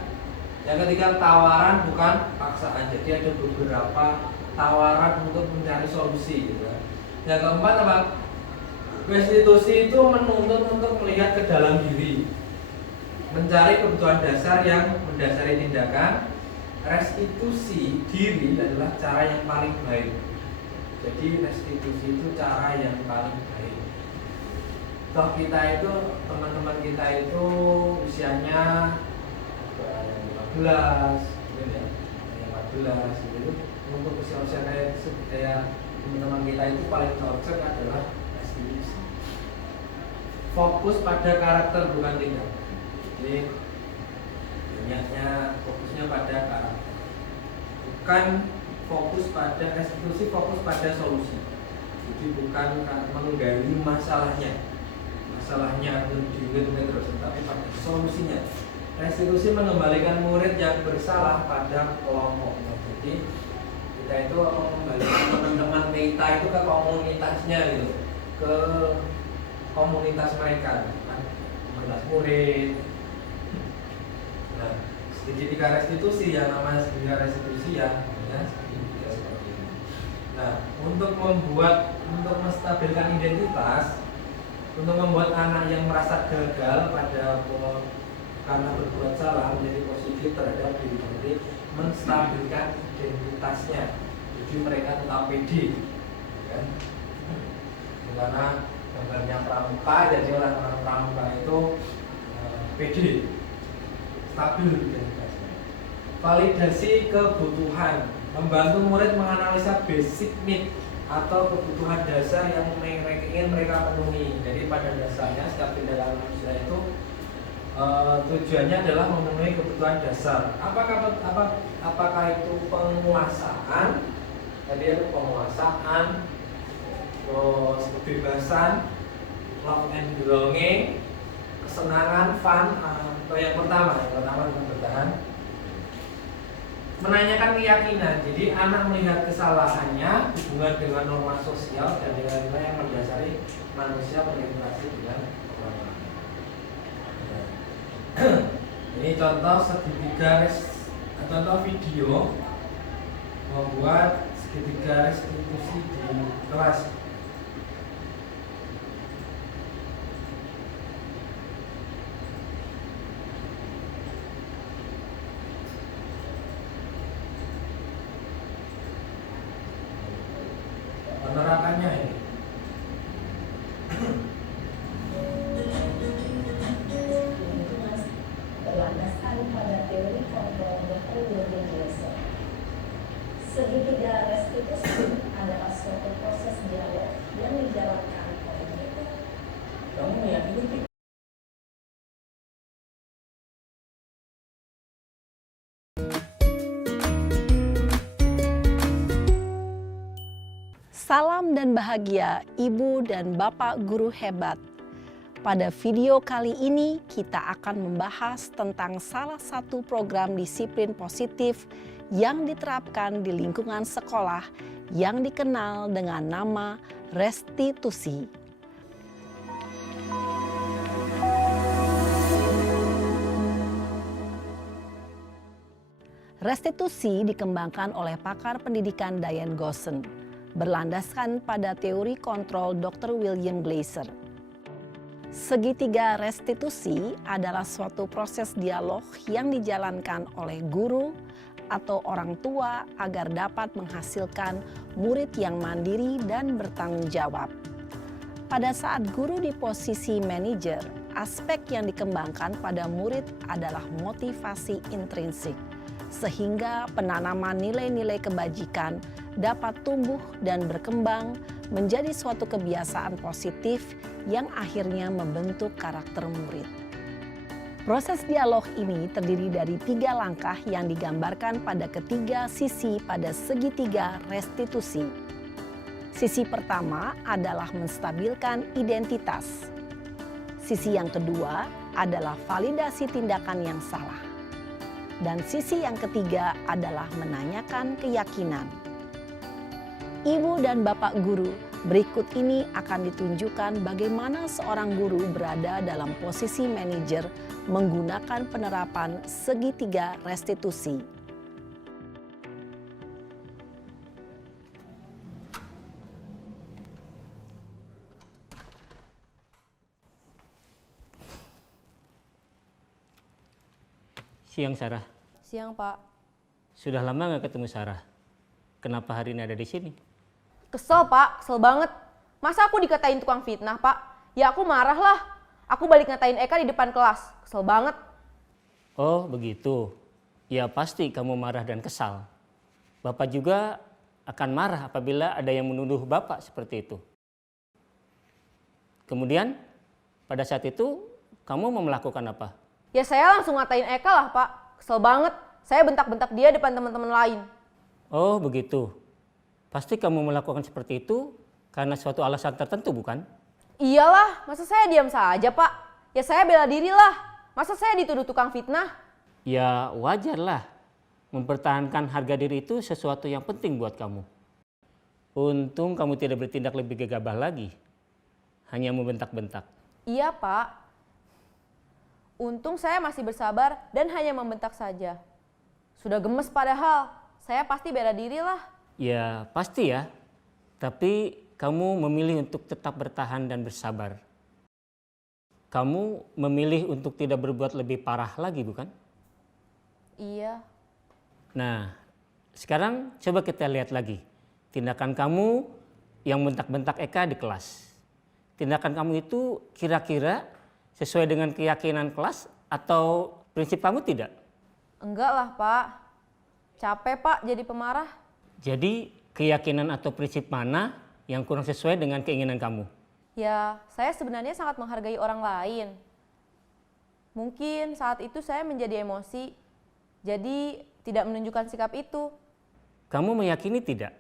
Yang ketiga tawaran bukan paksaan. Jadi ada beberapa tawaran untuk mencari solusi gitu. Yang keempat apa? Restitusi itu menuntut untuk melihat ke dalam diri, mencari kebutuhan dasar yang mendasari tindakan. Restitusi diri adalah cara yang paling baik. Jadi restitusi itu cara yang paling baik. Toh kita itu, teman-teman kita itu usianya yang 15, ya, yang 14 gitu. Untuk usia-usia kayak teman-teman kita itu paling cocok adalah restitusi. Fokus pada karakter bukan tindakan. Jadi banyaknya fokusnya pada karakter. Bukan fokus pada restitusi, fokus pada solusi. Jadi bukan menggali masalahnya untuk diingat-ingat terus, tapi pada solusinya. Restitusi mengembalikan murid yang bersalah pada kelompoknya. Jadi kita itu mengembalikan teman-teman kita itu ke komunitasnya gitu, ke komunitas mereka, komunitas murid. Nah, segitiga restitusi yang namanya segitiga restitusi ya segitiga seperti ini. Nah, untuk menstabilkan identitas, untuk membuat anak yang merasa gagal karena berbuat salah menjadi positif terhadap diri sendiri, menstabilkan identitasnya. Jadi mereka tetap pede, kan? Karena gambarnya pramuka, jadi orang-orang pramuka itu pede, stabil identitasnya. Validasi kebutuhan, membantu murid menganalisa basic need atau kebutuhan dasar yang ingin mereka penuhi. Jadi pada dasarnya setiap tindakan manusia itu Tujuannya adalah memenuhi kebutuhan dasar. Apakah itu penguasaan? Tadi ada penguasaan, terus kebebasan, love and belonging, kesenangan, fun, atau yang pertama untuk bertahan. Menanyakan keyakinan, jadi anak melihat kesalahannya, hubungan dengan norma sosial dan nilai-nilai yang mendasari manusia berinteraksi dengan orang lain. Ini contoh contoh video membuat segitiga restitusi di kelas. Penerapannya ini. Berlandaskan pada teori kontrol Dr. William Glaser. Segitiga restitusi adalah suatu proses dialog yang dijalankan oleh guru. Kamu meyakini tidak? Salam dan bahagia Ibu dan Bapak guru hebat. Pada video kali ini kita akan membahas tentang salah satu program disiplin positif yang diterapkan di lingkungan sekolah yang dikenal dengan nama restitusi. Restitusi dikembangkan oleh pakar pendidikan Diane Gosson, berlandaskan pada teori kontrol Dr. William Glaser. Segitiga restitusi adalah suatu proses dialog yang dijalankan oleh guru atau orang tua agar dapat menghasilkan murid yang mandiri dan bertanggung jawab. Pada saat guru di posisi manajer, aspek yang dikembangkan pada murid adalah motivasi intrinsik, sehingga penanaman nilai-nilai kebajikan dapat tumbuh dan berkembang menjadi suatu kebiasaan positif yang akhirnya membentuk karakter murid. Proses dialog ini terdiri dari 3 langkah yang digambarkan pada ketiga sisi pada segitiga restitusi. Sisi pertama adalah menstabilkan identitas. Sisi yang kedua adalah validasi tindakan yang salah. Dan sisi yang ketiga adalah menanyakan keyakinan. Ibu dan Bapak guru, berikut ini akan ditunjukkan bagaimana seorang guru berada dalam posisi manajer menggunakan penerapan segitiga restitusi. Siang, Sarah. Siang, Pak. Sudah lama nggak ketemu Sarah? Kenapa hari ini ada di sini? Kesel, Pak. Kesel banget. Masa aku dikatain tukang fitnah, Pak? Ya aku marah lah. Aku balik ngatain Eka di depan kelas. Kesel banget. Oh, begitu. Ya pasti kamu marah dan kesal. Bapak juga akan marah apabila ada yang menuduh Bapak seperti itu. Kemudian, pada saat itu, kamu mau melakukan apa? Ya saya langsung ngatain Eka lah, Pak. Kesel banget. Saya bentak-bentak dia depan teman-teman lain. Oh, begitu. Pasti kamu melakukan seperti itu karena suatu alasan tertentu, bukan? Iyalah, masa saya diam saja, Pak? Ya saya bela diri lah. Masa saya dituduh tukang fitnah? Ya wajarlah. Mempertahankan harga diri itu sesuatu yang penting buat kamu. Untung kamu tidak bertindak lebih gegabah lagi. Hanya membentak-bentak. Iya, Pak. Untung saya masih bersabar dan hanya membentak saja. Sudah gemes padahal, saya pasti bela diri lah. Ya pasti ya, tapi kamu memilih untuk tetap bertahan dan bersabar. Kamu memilih untuk tidak berbuat lebih parah lagi, bukan? Iya. Nah, sekarang coba kita lihat lagi. Tindakan kamu yang bentak-bentak Eka di kelas. Tindakan kamu itu kira-kira sesuai dengan keyakinan kelas atau prinsip kamu tidak? Enggak lah, Pak. Capek, Pak, jadi pemarah. Jadi keyakinan atau prinsip mana yang kurang sesuai dengan keinginan kamu? Ya, saya sebenarnya sangat menghargai orang lain. Mungkin saat itu saya menjadi emosi, jadi tidak menunjukkan sikap itu. Kamu meyakini tidak?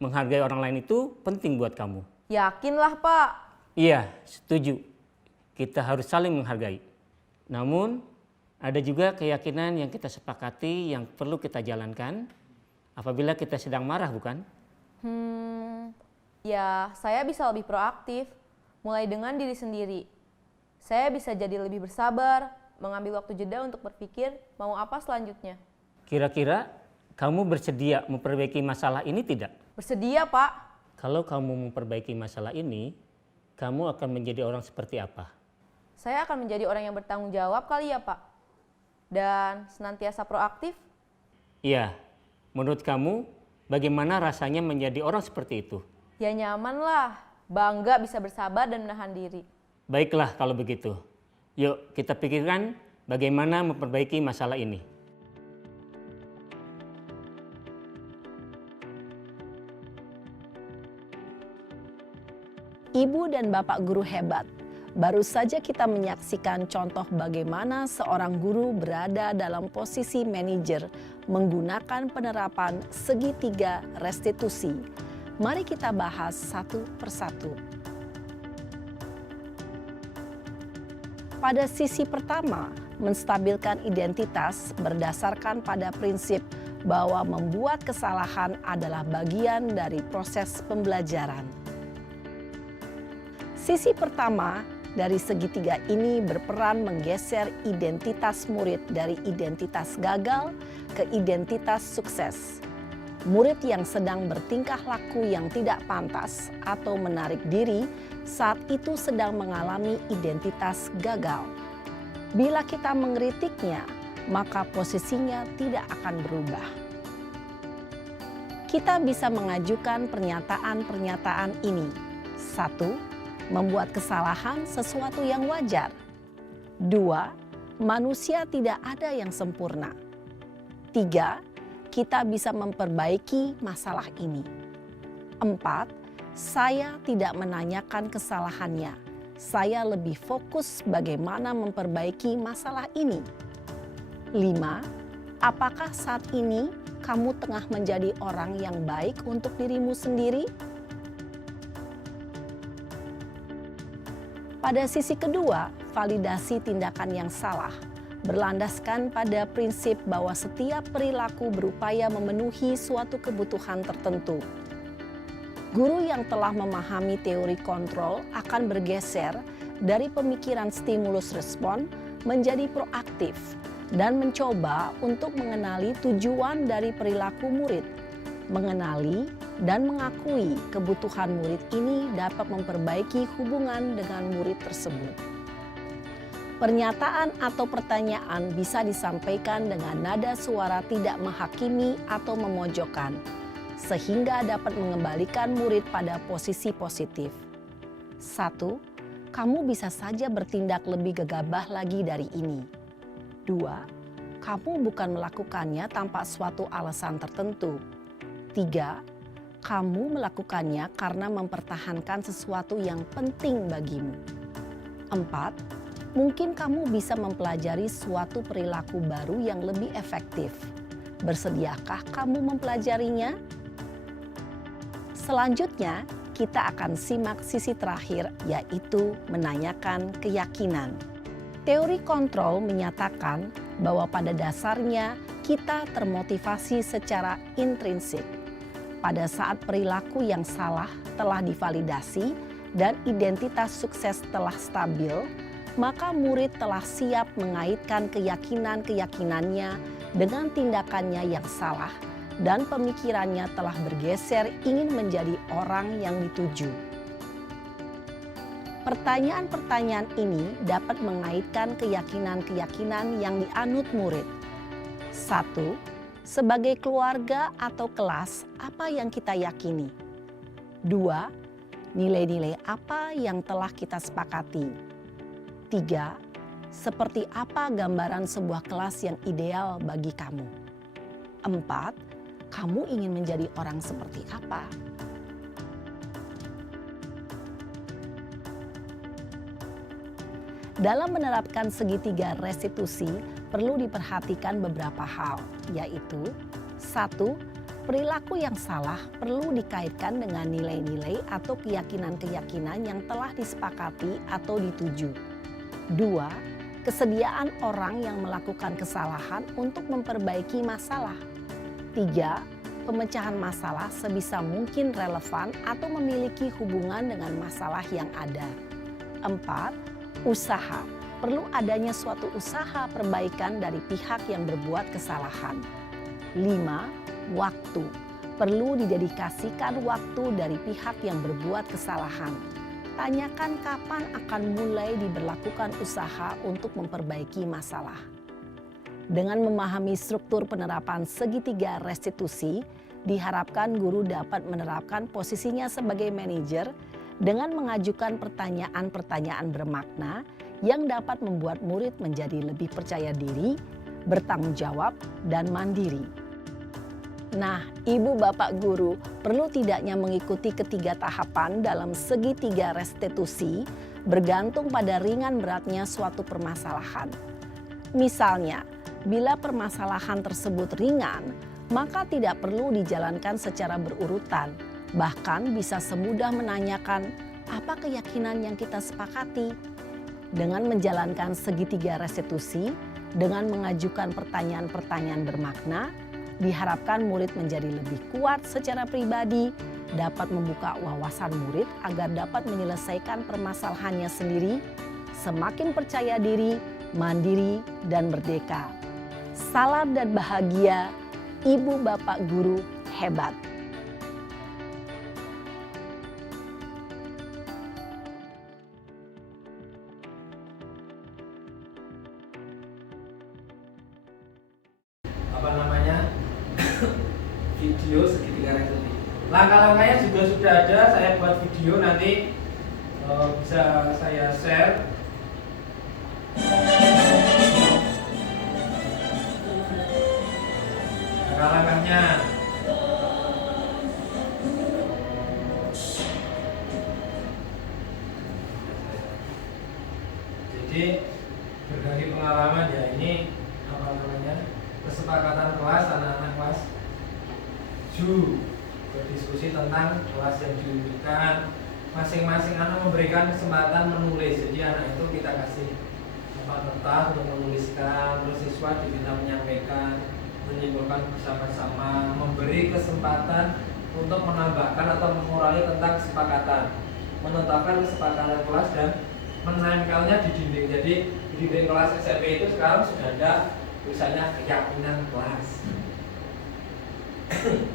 Menghargai orang lain itu penting buat kamu. Yakinlah, Pak. Iya, setuju. Kita harus saling menghargai. Namun, ada juga keyakinan yang kita sepakati yang perlu kita jalankan apabila kita sedang marah, bukan? Ya, saya bisa lebih proaktif, mulai dengan diri sendiri. Saya bisa jadi lebih bersabar, mengambil waktu jeda untuk berpikir mau apa selanjutnya. Kira-kira kamu bersedia memperbaiki masalah ini tidak? Bersedia, Pak. Kalau kamu memperbaiki masalah ini, kamu akan menjadi orang seperti apa? Saya akan menjadi orang yang bertanggung jawab kali ya, Pak. Dan senantiasa proaktif. Iya, menurut kamu bagaimana rasanya menjadi orang seperti itu? Ya nyaman lah, bangga bisa bersabar dan menahan diri. Baiklah kalau begitu. Yuk kita pikirkan bagaimana memperbaiki masalah ini. Ibu dan Bapak guru hebat, baru saja kita menyaksikan contoh bagaimana seorang guru berada dalam posisi manajer menggunakan penerapan segitiga restitusi. Mari kita bahas satu persatu. Pada sisi pertama, menstabilkan identitas berdasarkan pada prinsip bahwa membuat kesalahan adalah bagian dari proses pembelajaran. Sisi pertama dari segitiga ini berperan menggeser identitas murid dari identitas gagal ke identitas sukses. Murid yang sedang bertingkah laku yang tidak pantas atau menarik diri saat itu sedang mengalami identitas gagal. Bila kita mengkritiknya, maka posisinya tidak akan berubah. Kita bisa mengajukan pernyataan-pernyataan ini. 1. Membuat kesalahan sesuatu yang wajar. 2. Manusia tidak ada yang sempurna. 3. Kita bisa memperbaiki masalah ini. 4. Saya tidak menanyakan kesalahannya. Saya lebih fokus bagaimana memperbaiki masalah ini. 5. Apakah saat ini kamu tengah menjadi orang yang baik untuk dirimu sendiri? Pada sisi kedua, validasi tindakan yang salah berlandaskan pada prinsip bahwa setiap perilaku berupaya memenuhi suatu kebutuhan tertentu. Guru yang telah memahami teori kontrol akan bergeser dari pemikiran stimulus respon menjadi proaktif dan mencoba untuk mengenali tujuan dari perilaku murid. Mengenali dan mengakui kebutuhan murid ini dapat memperbaiki hubungan dengan murid tersebut. Pernyataan atau pertanyaan bisa disampaikan dengan nada suara tidak menghakimi atau memojokkan, sehingga dapat mengembalikan murid pada posisi positif. 1. Kamu bisa saja bertindak lebih gegabah lagi dari ini. 2. Kamu bukan melakukannya tanpa suatu alasan tertentu. 3. Kamu melakukannya karena mempertahankan sesuatu yang penting bagimu. 4. Mungkin kamu bisa mempelajari suatu perilaku baru yang lebih efektif. Bersediakah kamu mempelajarinya? Selanjutnya, kita akan simak sisi terakhir, yaitu menanyakan keyakinan. Teori kontrol menyatakan bahwa pada dasarnya kita termotivasi secara intrinsik. Pada saat perilaku yang salah telah divalidasi dan identitas sukses telah stabil, maka murid telah siap mengaitkan keyakinan-keyakinannya dengan tindakannya yang salah dan pemikirannya telah bergeser ingin menjadi orang yang dituju. Pertanyaan-pertanyaan ini dapat mengaitkan keyakinan-keyakinan yang dianut murid. 1. Sebagai keluarga atau kelas, apa yang kita yakini? 2. Nilai-nilai apa yang telah kita sepakati? 3. Seperti apa gambaran sebuah kelas yang ideal bagi kamu? 4. Kamu ingin menjadi orang seperti apa? Dalam menerapkan segitiga restitusi, perlu diperhatikan beberapa hal, yaitu 1. Perilaku yang salah perlu dikaitkan dengan nilai-nilai atau keyakinan-keyakinan yang telah disepakati atau dituju. 2. Kesediaan orang yang melakukan kesalahan untuk memperbaiki masalah. 3. Pemecahan masalah sebisa mungkin relevan atau memiliki hubungan dengan masalah yang ada. 4. Usaha. Perlu adanya suatu usaha perbaikan dari pihak yang berbuat kesalahan. 5. Waktu. Perlu didedikasikan waktu dari pihak yang berbuat kesalahan. Tanyakan kapan akan mulai diberlakukan usaha untuk memperbaiki masalah. Dengan memahami struktur penerapan segitiga restitusi, diharapkan guru dapat menerapkan posisinya sebagai manajer dengan mengajukan pertanyaan-pertanyaan bermakna yang dapat membuat murid menjadi lebih percaya diri, bertanggung jawab, dan mandiri. Nah, Ibu Bapak Guru perlu tidaknya mengikuti ketiga tahapan dalam segitiga restitusi bergantung pada ringan beratnya suatu permasalahan. Misalnya, bila permasalahan tersebut ringan, maka tidak perlu dijalankan secara berurutan. Bahkan bisa semudah menanyakan, apa keyakinan yang kita sepakati? Dengan menjalankan segitiga restitusi, dengan mengajukan pertanyaan-pertanyaan bermakna, diharapkan murid menjadi lebih kuat secara pribadi, dapat membuka wawasan murid agar dapat menyelesaikan permasalahannya sendiri, semakin percaya diri, mandiri, dan merdeka. Salam dan bahagia, Ibu Bapak Guru hebat. Video segitiga restitusi. Langkah-langkahnya juga sudah ada, saya buat video nanti bisa saya share. Langkah-langkahnya. Jadi berbagi pengalaman ya, ini apa namanya, kesepakatan kelas anak-anak kelas berdiskusi tentang kelas yang diujikan, masing-masing anak memberikan kesempatan menulis. Jadi anak itu kita kasih kertas untuk menuliskan, terus siswa diminta menyampaikan, menyimpulkan bersama-sama, memberi kesempatan untuk menambahkan atau mengurangi tentang kesepakatan, menetapkan kesepakatan kelas dan menempelnya di dinding. Jadi di dinding kelas SMP itu sekarang sudah ada tulisannya keyakinan kelas.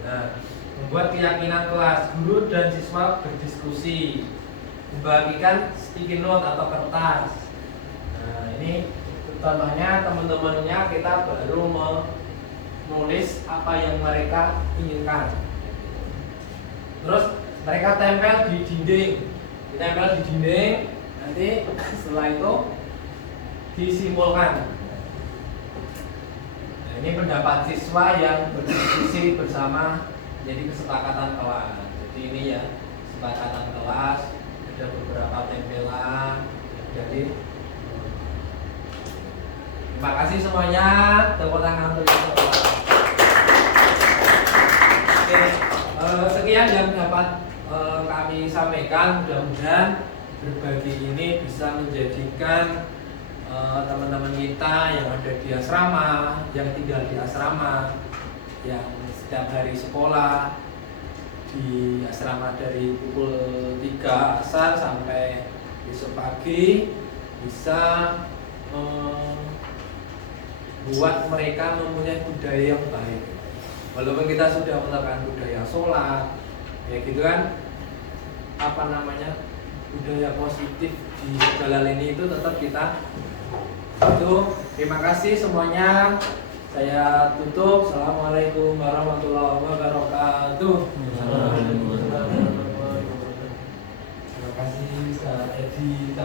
Nah, membuat keyakinan kelas, guru dan siswa berdiskusi, membagikan sticky note atau kertas. Nah, ini contohnya teman-temannya kita baru menulis apa yang mereka inginkan. Terus mereka tempel di dinding, nanti setelah itu disimpulkan. Ini pendapat siswa yang berdiskusi bersama, jadi kesepakatan kelas. Jadi ini ya, kesepakatan kelas, ada beberapa tempelan. Jadi terima kasih semuanya, tepuk tangan untuk semua. Oke, sekian yang dapat kami sampaikan. Mudah-mudahan berbagi ini bisa menjadikan teman-teman kita yang ada di asrama, yang tinggal di asrama, yang setiap hari sekolah di asrama dari pukul 3 asar sampai besok pagi, bisa membuat mereka mempunyai budaya yang baik. Walaupun kita sudah menerapkan budaya sholat, ya gitu kan, apa namanya, budaya positif di segala lini itu tetap kita. Itu, terima kasih semuanya. Saya tutup. Assalamualaikum warahmatullahi wabarakatuh. Terima kasih Ustaz Edi,